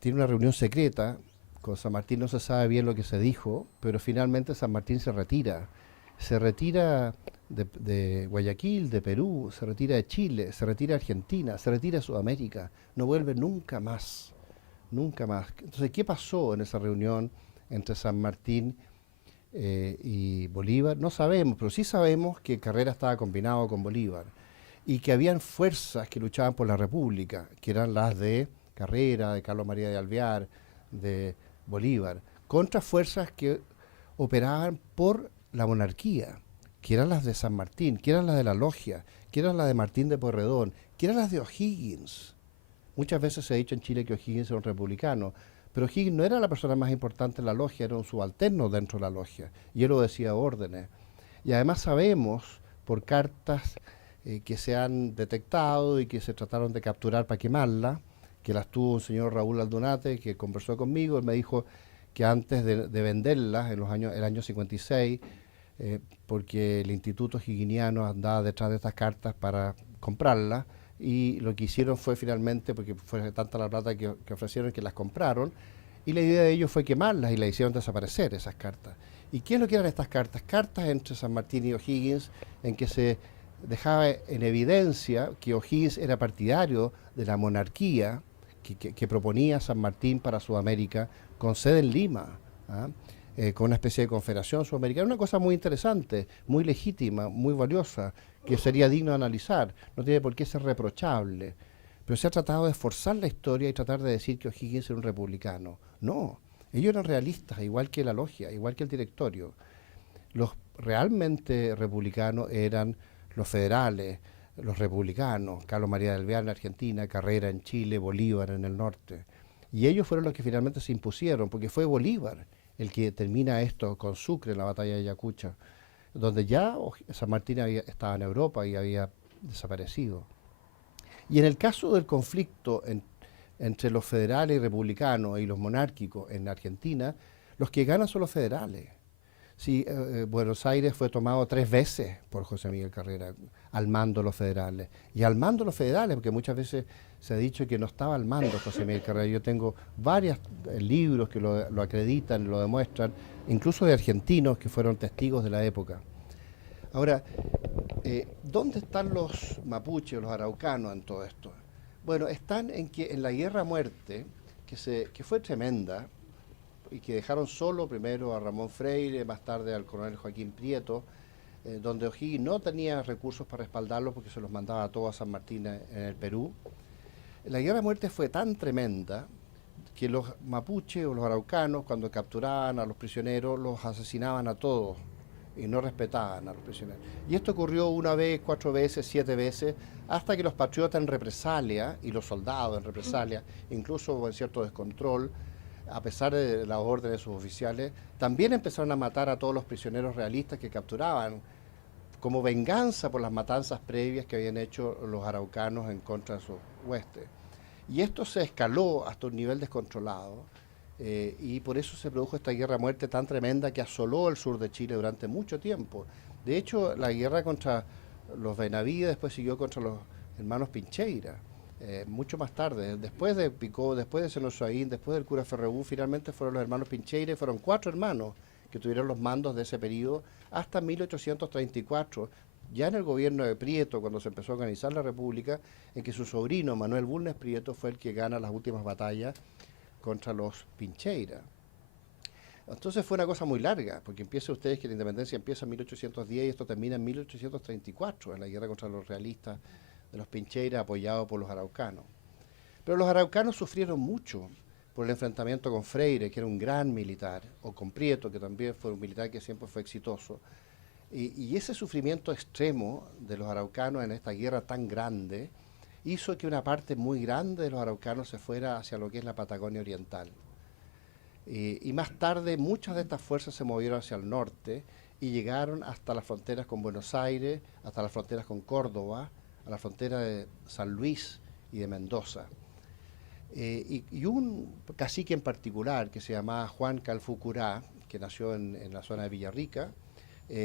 tiene una reunión secreta con San Martín, no se sabe bien lo que se dijo, pero finalmente San Martín se retira. Se retira de Guayaquil, de Perú, se retira de Chile, se retira de Argentina, se retira de Sudamérica, no vuelve nunca más, nunca más. Entonces, ¿qué pasó en esa reunión entre San Martín y Bolívar? No sabemos, pero sí sabemos que Carrera estaba combinado con Bolívar y que habían fuerzas que luchaban por la República, que eran las de Carrera, de Carlos María de Alvear, de Bolívar, contra fuerzas que operaban por la monarquía, que eran las de San Martín, que eran las de la Logia, que eran las de Martín de Porredón, que eran las de O'Higgins. Muchas veces se ha dicho en Chile que O'Higgins era un republicano, pero O'Higgins no era la persona más importante en la Logia, era un subalterno dentro de la Logia, y él obedecía órdenes. Y además sabemos, por cartas que se han detectado y que se trataron de capturar para quemarla, que las tuvo un señor Raúl Aldunate, que conversó conmigo, él me dijo que antes de venderlas, en el año 56, porque el Instituto Higginiano andaba detrás de estas cartas para comprarlas, y lo que hicieron fue finalmente, porque fue tanta la plata que ofrecieron, que las compraron, y la idea de ellos fue quemarlas y las hicieron desaparecer, esas cartas. ¿Y qué es lo que eran estas cartas? Cartas entre San Martín y O'Higgins, en que se dejaba en evidencia que O'Higgins era partidario de la monarquía que proponía San Martín para Sudamérica, con sede en Lima, ¿ah? Con una especie de confederación sudamericana, una cosa muy interesante, muy legítima, muy valiosa, que sería digno de analizar, no tiene por qué ser reprochable, pero se ha tratado de esforzar la historia y tratar de decir que O'Higgins era un republicano. No, ellos eran realistas, igual que la logia, igual que el directorio. Los realmente republicanos eran los federales, los republicanos, Carlos María de Alvear en Argentina, Carrera en Chile, Bolívar en el norte. Y ellos fueron los que finalmente se impusieron, porque fue Bolívar el que termina esto con Sucre en la batalla de Ayacucho, donde ya San Martín estaba en Europa y había desaparecido. Y en el caso del conflicto entre los federales y republicanos y los monárquicos en Argentina, los que ganan son los federales. Sí, Buenos Aires fue tomado 3 veces por José Miguel Carrera, al mando de los federales. Y al mando de los federales, porque muchas veces se ha dicho que no estaba al mando José Miguel Carrera. Yo tengo varios libros que lo acreditan, lo demuestran, incluso de argentinos que fueron testigos de la época. Ahora, ¿dónde están los mapuches, los araucanos en todo esto? Bueno, están en la guerra a muerte, que fue tremenda, y que dejaron solo primero a Ramón Freire, más tarde al coronel Joaquín Prieto, donde O'Higgins no tenía recursos para respaldarlo porque se los mandaba a todos a San Martín en el Perú. La guerra a muerte fue tan tremenda que los mapuches o los araucanos, cuando capturaban a los prisioneros, los asesinaban a todos y no respetaban a los prisioneros. Y esto ocurrió 1 vez, 4 veces, 7 veces, hasta que los patriotas en represalia, y los soldados en represalia, incluso en cierto descontrol, a pesar de las órdenes de sus oficiales, también empezaron a matar a todos los prisioneros realistas que capturaban, como venganza por las matanzas previas que habían hecho los araucanos en contra de sus huestes. Y esto se escaló hasta un nivel descontrolado, y por eso se produjo esta guerra a muerte tan tremenda que asoló el sur de Chile durante mucho tiempo. De hecho, la guerra contra los Benavides después siguió contra los hermanos Pincheira. Mucho más tarde, después de Picó, después de Senosoaín, después del cura Ferreú, finalmente fueron los hermanos Pincheira, y fueron 4 hermanos que tuvieron los mandos de ese periodo hasta 1834, ya en el gobierno de Prieto, cuando se empezó a organizar la República, en que su sobrino Manuel Bulnes Prieto fue el que gana las últimas batallas contra los Pincheira. Entonces fue una cosa muy larga, porque empieza ustedes que la independencia empieza en 1810 y esto termina en 1834, en la guerra contra los realistas de los Pincheira, apoyados por los araucanos. Pero los araucanos sufrieron mucho por el enfrentamiento con Freire, que era un gran militar, o con Prieto, que también fue un militar que siempre fue exitoso. Y ese sufrimiento extremo de los araucanos en esta guerra tan grande hizo que una parte muy grande de los araucanos se fuera hacia lo que es la Patagonia Oriental. Y más tarde muchas de estas fuerzas se movieron hacia el norte y llegaron hasta las fronteras con Buenos Aires, hasta las fronteras con Córdoba, a la frontera de San Luis y de Mendoza. Y un cacique en particular, que se llamaba Juan Calfucurá, que nació en la zona de Villarrica,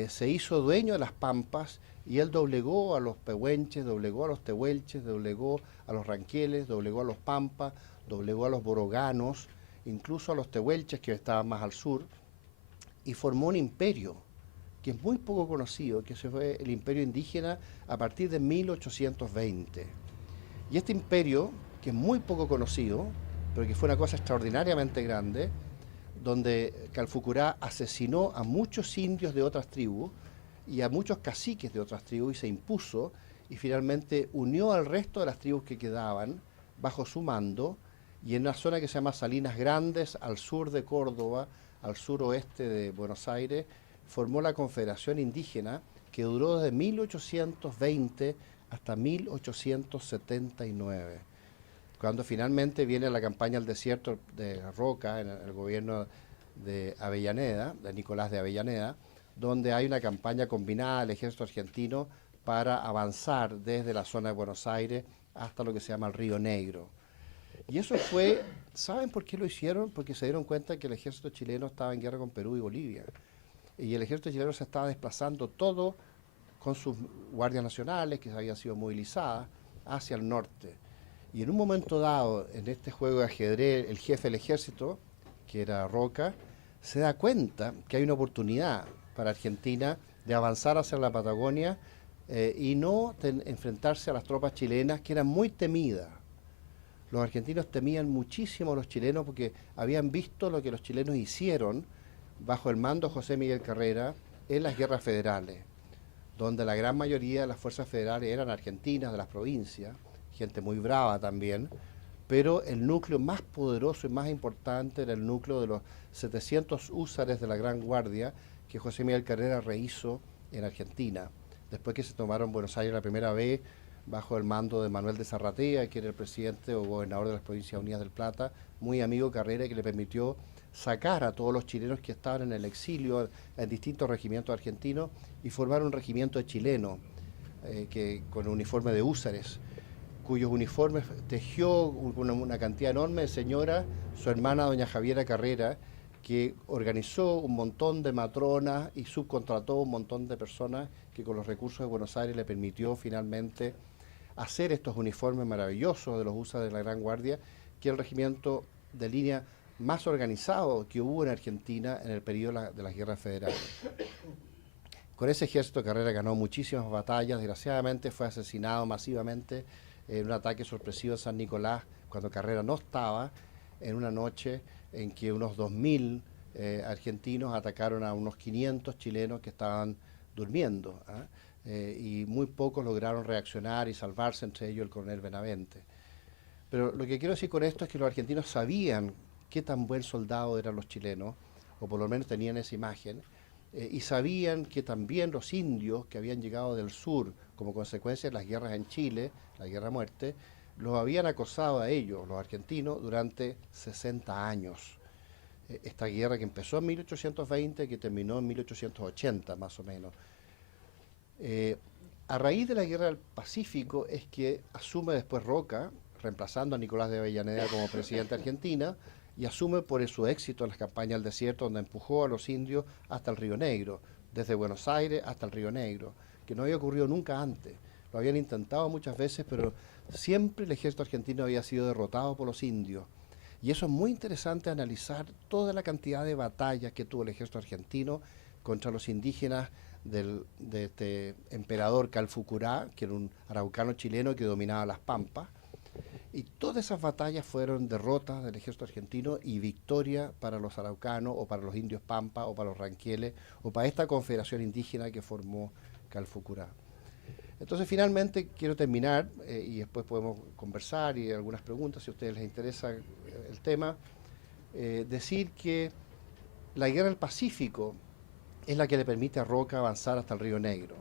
se hizo dueño de las pampas y él doblegó a los pehuenches, doblegó a los tehuelches, doblegó a los ranquieles, doblegó a los pampas, doblegó a los boroganos, incluso a los tehuelches que estaban más al sur, y formó un imperio que es muy poco conocido, que se fue el imperio indígena a partir de 1820. Y este imperio, que es muy poco conocido, pero que fue una cosa extraordinariamente grande, donde Calfucurá asesinó a muchos indios de otras tribus y a muchos caciques de otras tribus y se impuso y finalmente unió al resto de las tribus que quedaban bajo su mando y en una zona que se llama Salinas Grandes, al sur de Córdoba, al suroeste de Buenos Aires, formó la Confederación Indígena que duró desde 1820 hasta 1879. Cuando finalmente viene la campaña al desierto de Roca, en el gobierno de Avellaneda, de Nicolás de Avellaneda, donde hay una campaña combinada del ejército argentino para avanzar desde la zona de Buenos Aires hasta lo que se llama el Río Negro. Y eso fue, ¿saben por qué lo hicieron? Porque se dieron cuenta que el ejército chileno estaba en guerra con Perú y Bolivia. Y el ejército chileno se estaba desplazando todo con sus guardias nacionales, que habían sido movilizadas, hacia el norte. Y en un momento dado, en este juego de ajedrez, el jefe del ejército, que era Roca, se da cuenta que hay una oportunidad para Argentina de avanzar hacia la Patagonia y no enfrentarse a las tropas chilenas, que eran muy temidas. Los argentinos temían muchísimo a los chilenos porque habían visto lo que los chilenos hicieron bajo el mando de José Miguel Carrera en las guerras federales, donde la gran mayoría de las fuerzas federales eran argentinas, de las provincias, gente muy brava también, pero el núcleo más poderoso y más importante era el núcleo de los 700 húsares de la Gran Guardia que José Miguel Carrera rehizo en Argentina, después que se tomaron Buenos Aires la primera vez bajo el mando de Manuel de Zarratea, que era el presidente o gobernador de las Provincias Unidas del Plata, muy amigo de Carrera, que le permitió sacar a todos los chilenos que estaban en el exilio en distintos regimientos argentinos y formar un regimiento de chilenos con un uniforme de húsares. cuyos uniformes tejió una cantidad enorme de señoras, su hermana doña Javiera Carrera, que organizó un montón de matronas y subcontrató un montón de personas que con los recursos de Buenos Aires le permitió finalmente hacer estos uniformes maravillosos de los USA de la Gran Guardia, que es el regimiento de línea más organizado que hubo en Argentina en el periodo de las guerras federales. Con ese ejército Carrera ganó muchísimas batallas, desgraciadamente fue asesinado masivamente en un ataque sorpresivo en San Nicolás, cuando Carrera no estaba, en una noche en que unos 2000 argentinos atacaron a unos 500 chilenos que estaban durmiendo, y muy pocos lograron reaccionar y salvarse, entre ellos el coronel Benavente. Pero lo que quiero decir con esto es que los argentinos sabían qué tan buen soldado eran los chilenos, o por lo menos tenían esa imagen, y sabían que también los indios que habían llegado del sur como consecuencia de las guerras en Chile, la guerra a muerte, los habían acosado a ellos, los argentinos, durante 60 años. Esta guerra que empezó en 1820, que terminó en 1880 más o menos. A raíz de la guerra del Pacífico es que asume después Roca, reemplazando a Nicolás de Avellaneda como presidente de Argentina, y asume por su éxito en las campañas del desierto, donde empujó a los indios hasta el Río Negro, desde Buenos Aires hasta el Río Negro, que no había ocurrido nunca antes. Lo habían intentado muchas veces, pero siempre el ejército argentino había sido derrotado por los indios. Y eso es muy interesante, analizar toda la cantidad de batallas que tuvo el ejército argentino contra los indígenas de este emperador Calfucurá, que era un araucano chileno que dominaba las Pampas. Y todas esas batallas fueron derrotas del ejército argentino y victoria para los araucanos, o para los indios Pampa, o para los ranqueles, o para esta confederación indígena que formó Calfucurá. Entonces, finalmente, quiero terminar, y después podemos conversar y algunas preguntas si a ustedes les interesa el tema, decir que la guerra del Pacífico es la que le permite a Roca avanzar hasta el Río Negro.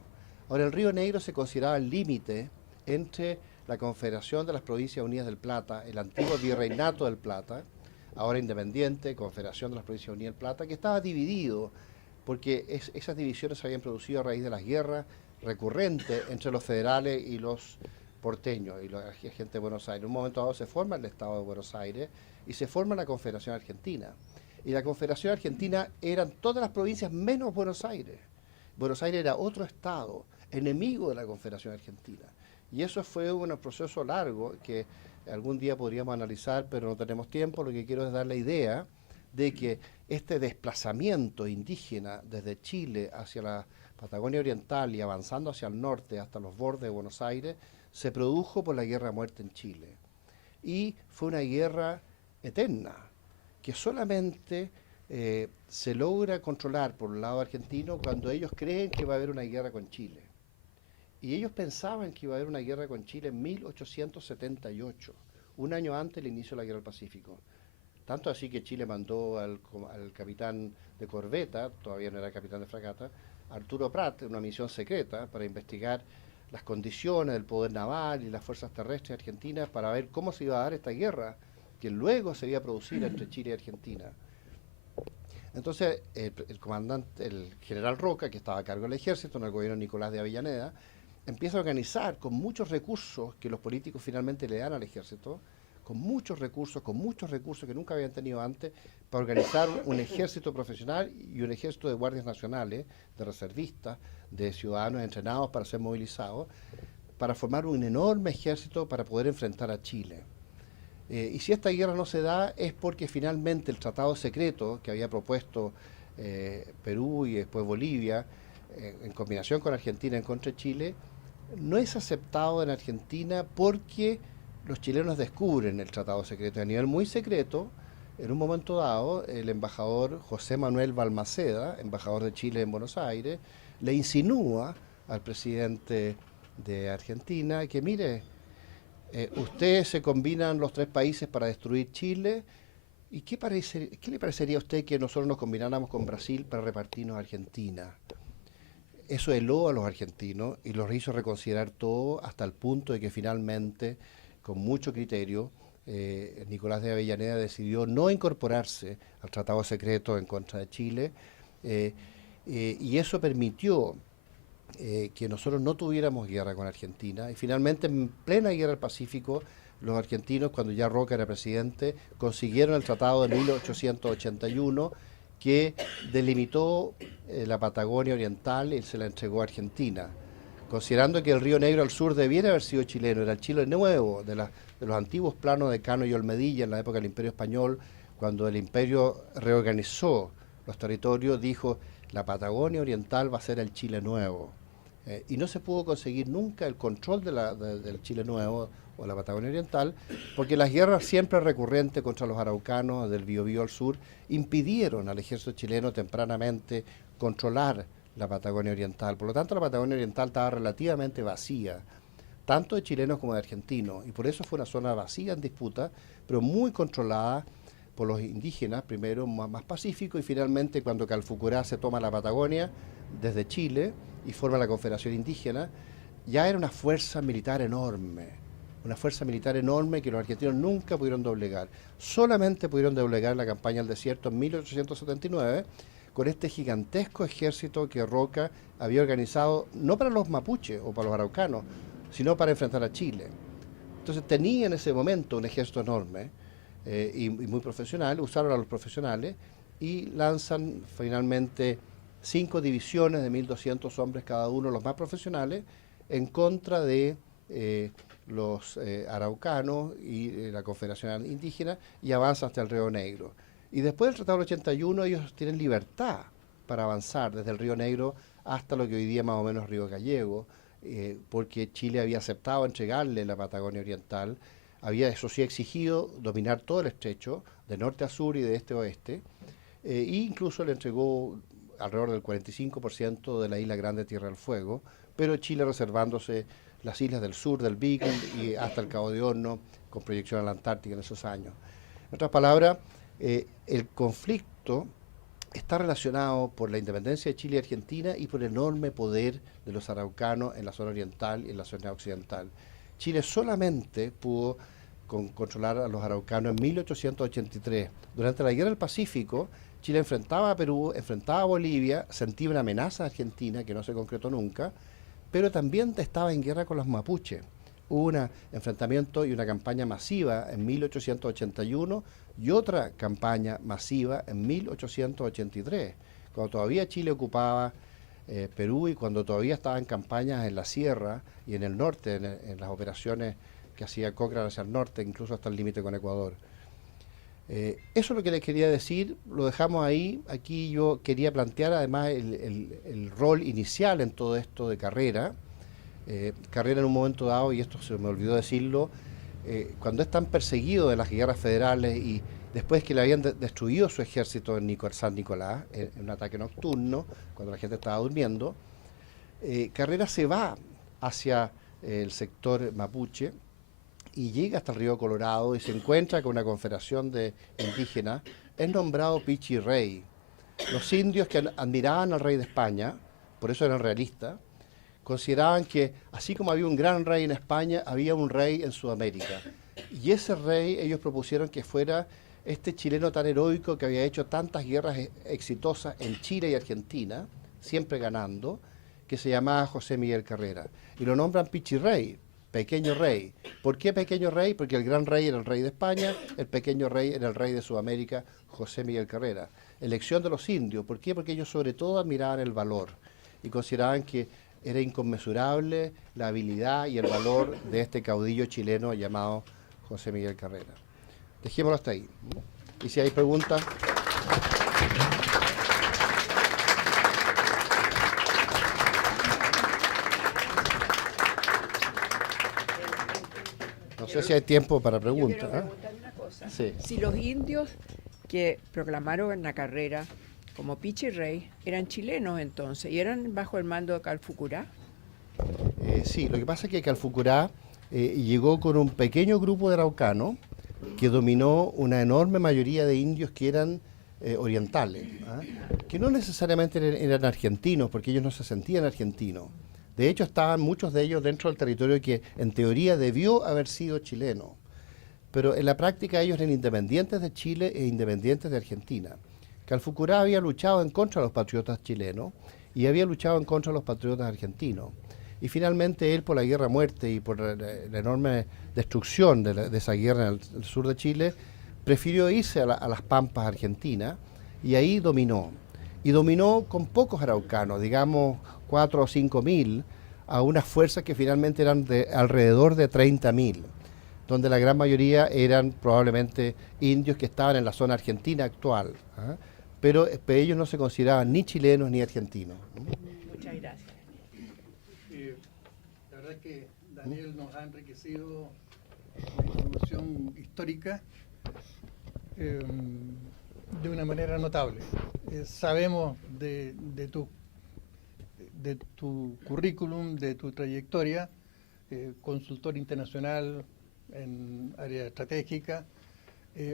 Ahora, el Río Negro se consideraba el límite entre la Confederación de las Provincias Unidas del Plata, el antiguo Virreinato del Plata, ahora independiente, Confederación de las Provincias Unidas del Plata, que estaba dividido, porque esas divisiones se habían producido a raíz de las guerras recurrentes entre los federales y los porteños y la gente de Buenos Aires. En un momento dado se forma el Estado de Buenos Aires y se forma la Confederación Argentina. Y la Confederación Argentina eran todas las provincias menos Buenos Aires. Buenos Aires era otro estado, enemigo de la Confederación Argentina. Y eso fue un proceso largo que algún día podríamos analizar, pero no tenemos tiempo. Lo que quiero es dar la idea de que este desplazamiento indígena desde Chile hacia la Patagonia Oriental y avanzando hacia el norte hasta los bordes de Buenos Aires se produjo por la guerra a muerte en Chile. Y fue una guerra eterna, que solamente se logra controlar por el lado argentino cuando ellos creen que va a haber una guerra con Chile. Y ellos pensaban que iba a haber una guerra con Chile en 1878, un año antes del inicio de la Guerra del Pacífico. Tanto así que Chile mandó al capitán de corbeta, todavía no era capitán de fragata, Arturo Prat, una misión secreta para investigar las condiciones del poder naval y las fuerzas terrestres argentinas para ver cómo se iba a dar esta guerra que luego se iba a producir entre Chile y Argentina. Entonces, el comandante, el general Roca, que estaba a cargo del ejército en el gobierno de Nicolás de Avellaneda, empieza a organizar con muchos recursos que los políticos finalmente le dan al ejército, con muchos recursos que nunca habían tenido antes, para organizar un ejército profesional y un ejército de guardias nacionales, de reservistas, de ciudadanos entrenados para ser movilizados, para formar un enorme ejército para poder enfrentar a Chile. Y si esta guerra no se da es porque finalmente el tratado secreto que había propuesto Perú y después Bolivia, en combinación con Argentina en contra de Chile, no es aceptado en Argentina porque los chilenos descubren el tratado secreto. A nivel muy secreto, en un momento dado, el embajador José Manuel Balmaceda, embajador de Chile en Buenos Aires, le insinúa al presidente de Argentina que, mire, ustedes se combinan los tres países para destruir Chile, ¿y qué le parecería a usted que nosotros nos combináramos con Brasil para repartirnos a Argentina? Eso heló a los argentinos y los hizo reconsiderar todo, hasta el punto de que finalmente, con mucho criterio, Nicolás de Avellaneda decidió no incorporarse al tratado secreto en contra de Chile, y eso permitió que nosotros no tuviéramos guerra con Argentina, y finalmente en plena guerra del Pacífico los argentinos, cuando ya Roca era presidente, consiguieron el tratado de 1881 que delimitó la Patagonia Oriental y se la entregó a Argentina, considerando que el Río Negro al sur debiera haber sido chileno, era el Chile nuevo, de los antiguos planos de Cano y Olmedilla en la época del Imperio Español. Cuando el imperio reorganizó los territorios, dijo: la Patagonia Oriental va a ser el Chile nuevo. Y no se pudo conseguir nunca el control del Chile nuevo o la Patagonia Oriental, porque las guerras siempre recurrentes contra los araucanos del Biobío al sur impidieron al ejército chileno tempranamente controlar la Patagonia Oriental. Por lo tanto, la Patagonia Oriental estaba relativamente vacía, tanto de chilenos como de argentinos, y por eso fue una zona vacía en disputa, pero muy controlada por los indígenas, primero más pacífico, y finalmente cuando Calfucurá se toma la Patagonia desde Chile y forma la Confederación Indígena, ya era una fuerza militar enorme que los argentinos nunca pudieron doblegar. Solamente pudieron doblegar la campaña del desierto en 1879, con este gigantesco ejército que Roca había organizado no para los mapuches o para los araucanos, sino para enfrentar a Chile. Entonces tenía en ese momento un ejército enorme y muy profesional, usaron a los profesionales y lanzan finalmente 5 divisiones de 1.200 hombres cada uno, los más profesionales, en contra de los araucanos y la Confederación Indígena, y avanza hasta el Río Negro. Y después del Tratado del 81 ellos tienen libertad para avanzar desde el Río Negro hasta lo que hoy día más o menos Río Gallego, porque Chile había aceptado entregarle la Patagonia Oriental, había eso sí exigido dominar todo el estrecho, de norte a sur y de este a oeste, e incluso le entregó alrededor del 45% de la isla Grande Tierra del Fuego, pero Chile reservándose las islas del sur, del Beagle y hasta el Cabo de Horno, con proyección a la Antártica en esos años. En otras palabras, el conflicto está relacionado por la independencia de Chile y Argentina y por el enorme poder de los araucanos en la zona oriental y en la zona occidental. Chile solamente pudo controlar a los araucanos en 1883. Durante la Guerra del Pacífico, Chile enfrentaba a Perú, enfrentaba a Bolivia, sentía una amenaza a Argentina que no se concretó nunca, pero también estaba en guerra con los mapuches. Hubo un enfrentamiento y una campaña masiva en 1881 y otra campaña masiva en 1883, cuando todavía Chile ocupaba Perú y cuando todavía estaban campañas en la sierra y en el norte, en las operaciones que hacía Cochrane hacia el norte, incluso hasta el límite con Ecuador. Eso es lo que les quería decir, lo dejamos ahí. Aquí yo quería plantear además el rol inicial en todo esto de Carrera. Carrera en un momento dado, y esto se me olvidó decirlo, cuando es tan perseguido de las guerras federales y después que le habían destruido su ejército en San Nicolás, en un ataque nocturno, cuando la gente estaba durmiendo, Carrera se va hacia el sector mapuche y llega hasta el río Colorado y se encuentra con una confederación de indígenas. Es nombrado Pichi Rey. Los indios que admiraban al rey de España, por eso eran realistas, consideraban que así como había un gran rey en España, había un rey en Sudamérica. Y ese rey ellos propusieron que fuera este chileno tan heroico que había hecho tantas guerras exitosas en Chile y Argentina, siempre ganando, que se llamaba José Miguel Carrera. Y lo nombran Pichirrey, pequeño rey. ¿Por qué pequeño rey? Porque el gran rey era el rey de España, el pequeño rey era el rey de Sudamérica, José Miguel Carrera. Elección de los indios. ¿Por qué? Porque ellos sobre todo admiraban el valor y consideraban que era inconmensurable la habilidad y el valor de este caudillo chileno llamado José Miguel Carrera. Dejémoslo hasta ahí. Y si hay preguntas... No sé si hay tiempo para preguntas. Yo quiero preguntar una cosa. Sí. Si los indios que proclamaron la Carrera como Pichirrey eran chilenos entonces y eran bajo el mando de Calfucurá. Sí, lo que pasa es que Calfucurá llegó con un pequeño grupo de araucanos que dominó una enorme mayoría de indios que eran orientales, que no necesariamente eran argentinos, porque ellos no se sentían argentinos. De hecho, estaban muchos de ellos dentro del territorio que en teoría debió haber sido chileno, pero en la práctica ellos eran independientes de Chile e independientes de Argentina. Calfucurá había luchado en contra de los patriotas chilenos y había luchado en contra de los patriotas argentinos. Y finalmente él, por la guerra a muerte y por la enorme destrucción de esa guerra en el sur de Chile, prefirió irse a las pampas argentinas y ahí dominó. Y dominó con pocos araucanos, digamos 4 o 5 mil, a unas fuerzas que finalmente eran de alrededor de 30.000, donde la gran mayoría eran probablemente indios que estaban en la zona argentina actual, ¿ah? Pero ellos no se consideraban ni chilenos ni argentinos. Muchas gracias. La verdad es que Daniel nos ha enriquecido la información histórica de una manera notable. Sabemos de tu currículum, de tu trayectoria, consultor internacional en área estratégica,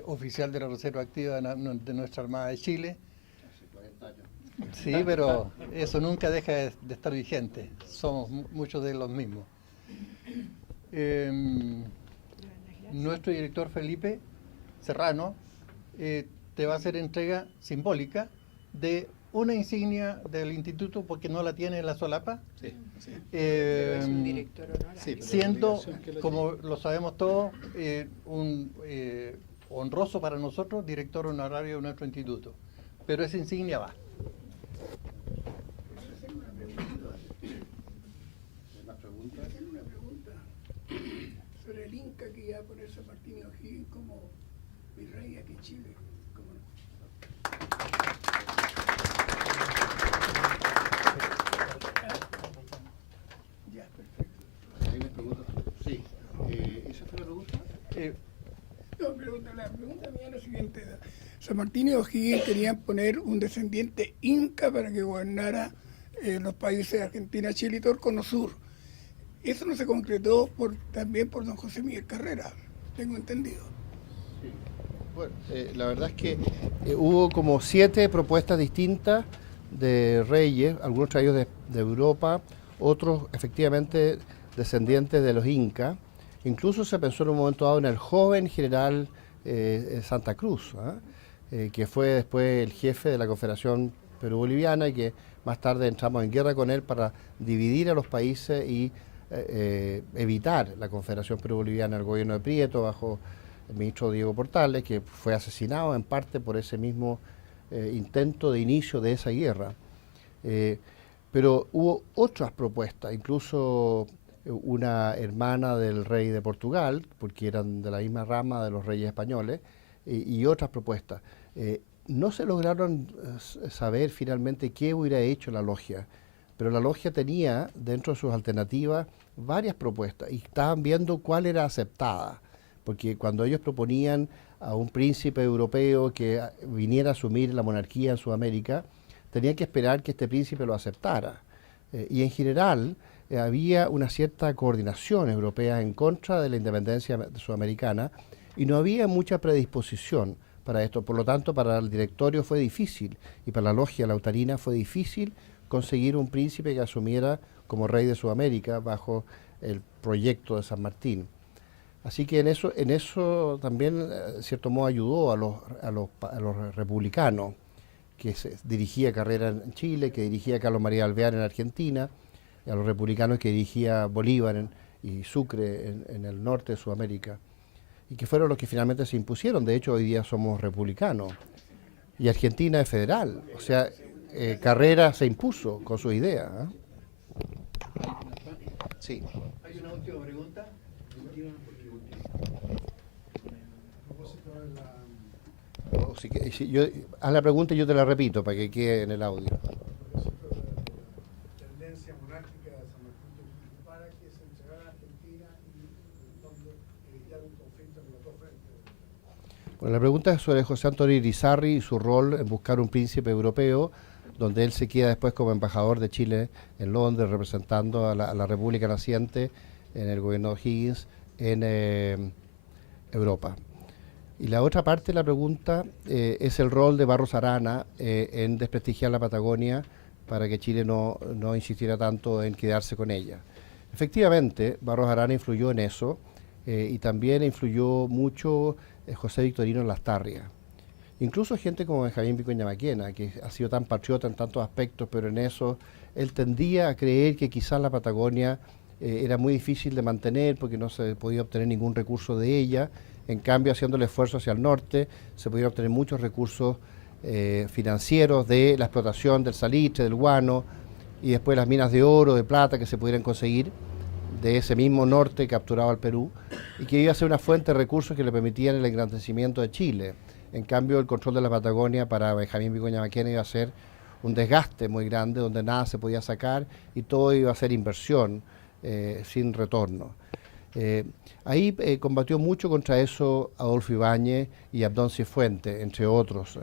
oficial de la Reserva Activa de nuestra Armada de Chile. Hace 40 años. Sí, pero eso nunca deja de estar vigente. Somos muchos de los mismos. Nuestro director Felipe Serrano te va a hacer entrega simbólica de una insignia del instituto porque no la tiene en la solapa. Sí, sí. Es un director honorario. Sí, Siendo, como lo sabemos todos, un honroso para nosotros director honorario de nuestro instituto. Pero esa insignia va. Hacer una pregunta sobre el Inca que iba a poner San Martín y O'Higgins como virrey aquí en Chile. ¿Cómo no? Ya, perfecto. Ahí me pregunto. Sí. ¿Esa fue la pregunta? No, la pregunta mía es la siguiente. San Martín y O'Higgins querían poner un descendiente inca para que gobernara los países de Argentina, Chile y todo el Cono Sur. Eso no se concretó también por don José Miguel Carrera, tengo entendido. Sí. Bueno, la verdad es que hubo como 7 propuestas distintas de reyes, algunos traídos de Europa, otros efectivamente descendientes de los incas. Incluso se pensó en un momento dado en el joven general Santa Cruz, que fue después el jefe de la Confederación Perú-Boliviana y que más tarde entramos en guerra con él para dividir a los países y evitar la Confederación Perú-Boliviana, el gobierno de Prieto bajo el ministro Diego Portales, que fue asesinado en parte por ese mismo intento de inicio de esa guerra. Pero hubo otras propuestas, incluso una hermana del rey de Portugal, porque eran de la misma rama de los reyes españoles, y otras propuestas. No se lograron saber finalmente qué hubiera hecho la logia, pero la logia tenía dentro de sus alternativas varias propuestas y estaban viendo cuál era aceptada, porque cuando ellos proponían a un príncipe europeo que viniera a asumir la monarquía en Sudamérica, tenían que esperar que este príncipe lo aceptara. Y en general había una cierta coordinación europea en contra de la independencia sudamericana y no había mucha predisposición para esto. Por lo tanto, para el directorio fue difícil y para la logia lautarina fue difícil conseguir un príncipe que asumiera como rey de Sudamérica bajo el proyecto de San Martín. Así que en eso también, de cierto modo, ayudó a los republicanos, que dirigía Carrera en Chile, que dirigía Carlos María Alvear en Argentina, y a los republicanos que dirigía Bolívar y Sucre en el norte de Sudamérica, y que fueron los que finalmente se impusieron. De hecho, hoy día somos republicanos, y Argentina es federal, o sea, Carrera se impuso con su idea. Sí. ¿Hay una última pregunta? Haz la pregunta y yo te la repito para que quede en el audio. Tendencia monárquica de San Martín y O'Higgins para que se entregara a Argentina y en el fondo ya un conflicto en los dos frentes. Bueno, la pregunta es sobre José Antonio Irizarry y su rol en buscar un príncipe europeo, donde él se queda después como embajador de Chile en Londres, representando a la República naciente en el gobierno de O'Higgins en Europa. Y la otra parte de la pregunta es el rol de Barros Arana en desprestigiar la Patagonia para que Chile no insistiera tanto en quedarse con ella. Efectivamente, Barros Arana influyó en eso y también influyó mucho José Victorino Lastarria. Incluso gente como Benjamín Vicuña Maquena, que ha sido tan patriota en tantos aspectos, pero en eso él tendía a creer que quizás la Patagonia era muy difícil de mantener porque no se podía obtener ningún recurso de ella. En cambio, haciendo el esfuerzo hacia el norte, se pudieron obtener muchos recursos financieros de la explotación del salitre, del guano, y después las minas de oro, de plata que se pudieran conseguir de ese mismo norte capturado al Perú, y que iba a ser una fuente de recursos que le permitían el engrandecimiento de Chile. En cambio, el control de la Patagonia para Benjamín Vicuña Maquena iba a ser un desgaste muy grande, donde nada se podía sacar y todo iba a ser inversión sin retorno. Ahí combatió mucho contra eso Adolfo Ibáñez y Abdón Cifuentes, entre otros.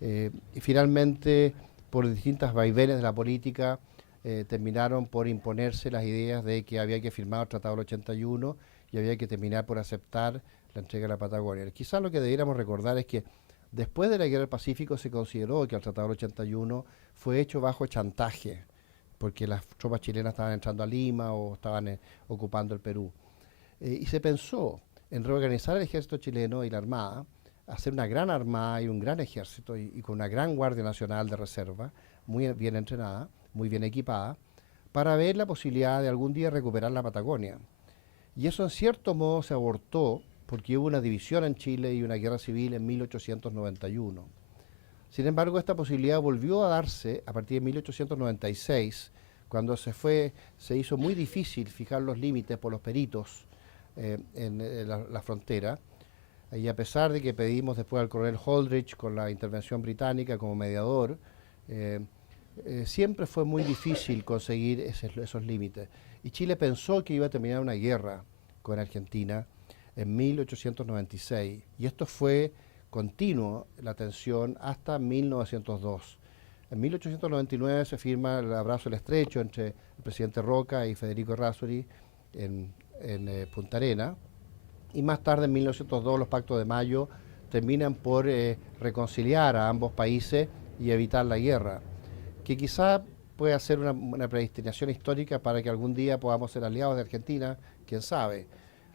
Y finalmente, por distintas vaivenes de la política, terminaron por imponerse las ideas de que había que firmar el Tratado del 81 y había que terminar por aceptar la entrega de la Patagonia. Quizás lo que debiéramos recordar es que después de la Guerra del Pacífico se consideró que el Tratado del 81 fue hecho bajo chantaje, porque las tropas chilenas estaban entrando a Lima o estaban ocupando el Perú. Y se pensó en reorganizar el ejército chileno y la armada, hacer una gran armada y un gran ejército y con una gran Guardia Nacional de Reserva, muy bien entrenada, muy bien equipada, para ver la posibilidad de algún día recuperar la Patagonia. Y eso en cierto modo se abortó porque hubo una división en Chile y una guerra civil en 1891. Sin embargo, esta posibilidad volvió a darse a partir de 1896, cuando se hizo muy difícil fijar los límites por los peritos en la frontera. Y a pesar de que pedimos después al coronel Holdridge con la intervención británica como mediador, siempre fue muy difícil conseguir esos límites. Y Chile pensó que iba a terminar una guerra con Argentina en 1896. Y esto fue continuo, la tensión, hasta 1902. En 1899 se firma el abrazo del estrecho entre el presidente Roca y Federico Errázuriz en Punta Arenas. Y más tarde, en 1902, los pactos de Mayo terminan por reconciliar a ambos países y evitar la guerra, que quizá pueda ser una predestinación histórica para que algún día podamos ser aliados de Argentina, quién sabe.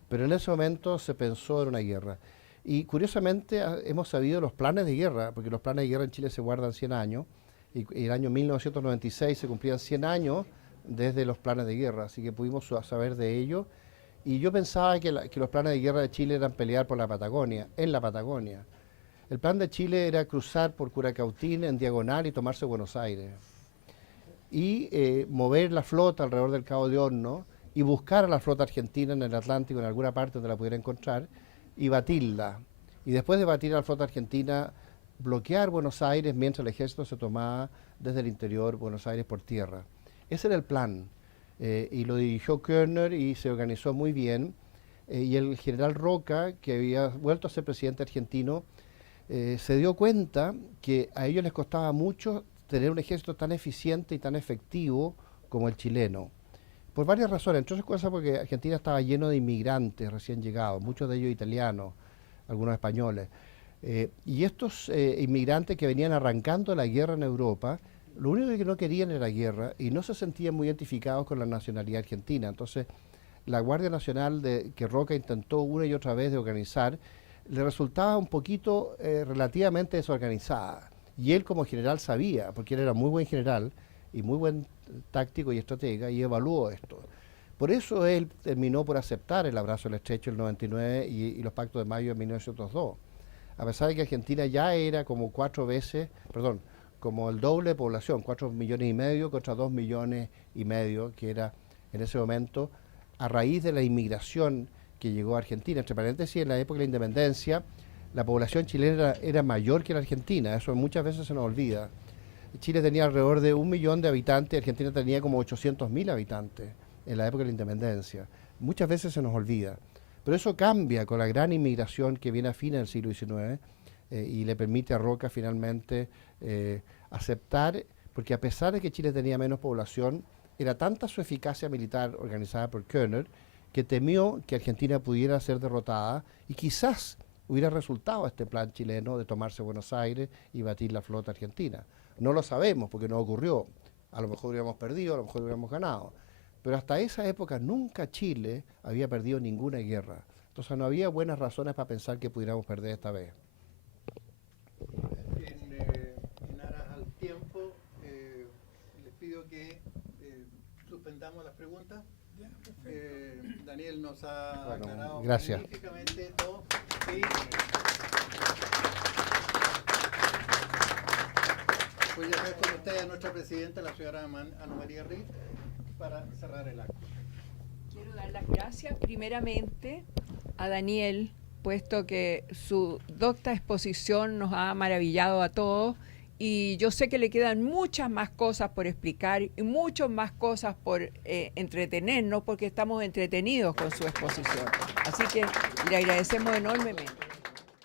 Pero en ese momento se pensó en una guerra. Y curiosamente hemos sabido los planes de guerra, porque los planes de guerra en Chile se guardan 100 años, y el año 1996 se cumplían 100 años desde los planes de guerra, así que pudimos saber de ello. Y yo pensaba que los planes de guerra de Chile eran pelear por la Patagonia, en la Patagonia. El plan de Chile era cruzar por Curacautín en diagonal y tomarse Buenos Aires. Y mover la flota alrededor del Cabo de Horno y buscar a la flota argentina en el Atlántico, en alguna parte donde la pudiera encontrar, y batirla. Y después de batir a la flota argentina, bloquear Buenos Aires mientras el ejército se tomaba desde el interior Buenos Aires por tierra. Ese era el plan. Y lo dirigió Körner y se organizó muy bien. Y el general Roca, que había vuelto a ser presidente argentino, se dio cuenta que a ellos les costaba mucho tener un ejército tan eficiente y tan efectivo como el chileno. Por varias razones, entre otras cosas porque Argentina estaba lleno de inmigrantes recién llegados, muchos de ellos italianos, algunos españoles. Y estos inmigrantes que venían arrancando la guerra en Europa, lo único que no querían era guerra y no se sentían muy identificados con la nacionalidad argentina. Entonces, la Guardia Nacional que Roca intentó una y otra vez de organizar, le resultaba un poquito relativamente desorganizada. Y él como general sabía, porque él era muy buen general y muy buen táctico y estratega, y evaluó esto. Por eso él terminó por aceptar el abrazo del estrecho en el 99 y los pactos de Mayo en 1902. A pesar de que Argentina ya era como como el doble de población, 4,5 millones contra 2,5 millones, que era en ese momento, a raíz de la inmigración que llegó a Argentina. Entre paréntesis, en la época de la independencia, la población chilena era mayor que la argentina, eso muchas veces se nos olvida. Chile tenía alrededor de 1 millón de habitantes, Argentina tenía como 800.000 habitantes en la época de la independencia. Muchas veces se nos olvida. Pero eso cambia con la gran inmigración que viene a fines del siglo XIX y le permite a Roca finalmente aceptar, porque a pesar de que Chile tenía menos población, era tanta su eficacia militar organizada por Körner que temió que Argentina pudiera ser derrotada y quizás hubiera resultado este plan chileno de tomarse Buenos Aires y batir la flota argentina. No lo sabemos porque no ocurrió. A lo mejor hubiéramos perdido, a lo mejor hubiéramos ganado. Pero hasta esa época nunca Chile había perdido ninguna guerra. Entonces no había buenas razones para pensar que pudiéramos perder esta vez. extendamos las preguntas. Daniel nos ha Bueno, aclarado gracias. magníficamente todo. Y voy a dejar con ustedes a nuestra presidenta, la señora Ana María Riz, para cerrar el acto. Quiero dar las gracias primeramente a Daniel, puesto que su docta exposición nos ha maravillado a todos y yo sé que le quedan muchas más cosas por explicar y muchas más cosas por entretenernos, porque estamos entretenidos con su exposición. Así que le agradecemos enormemente.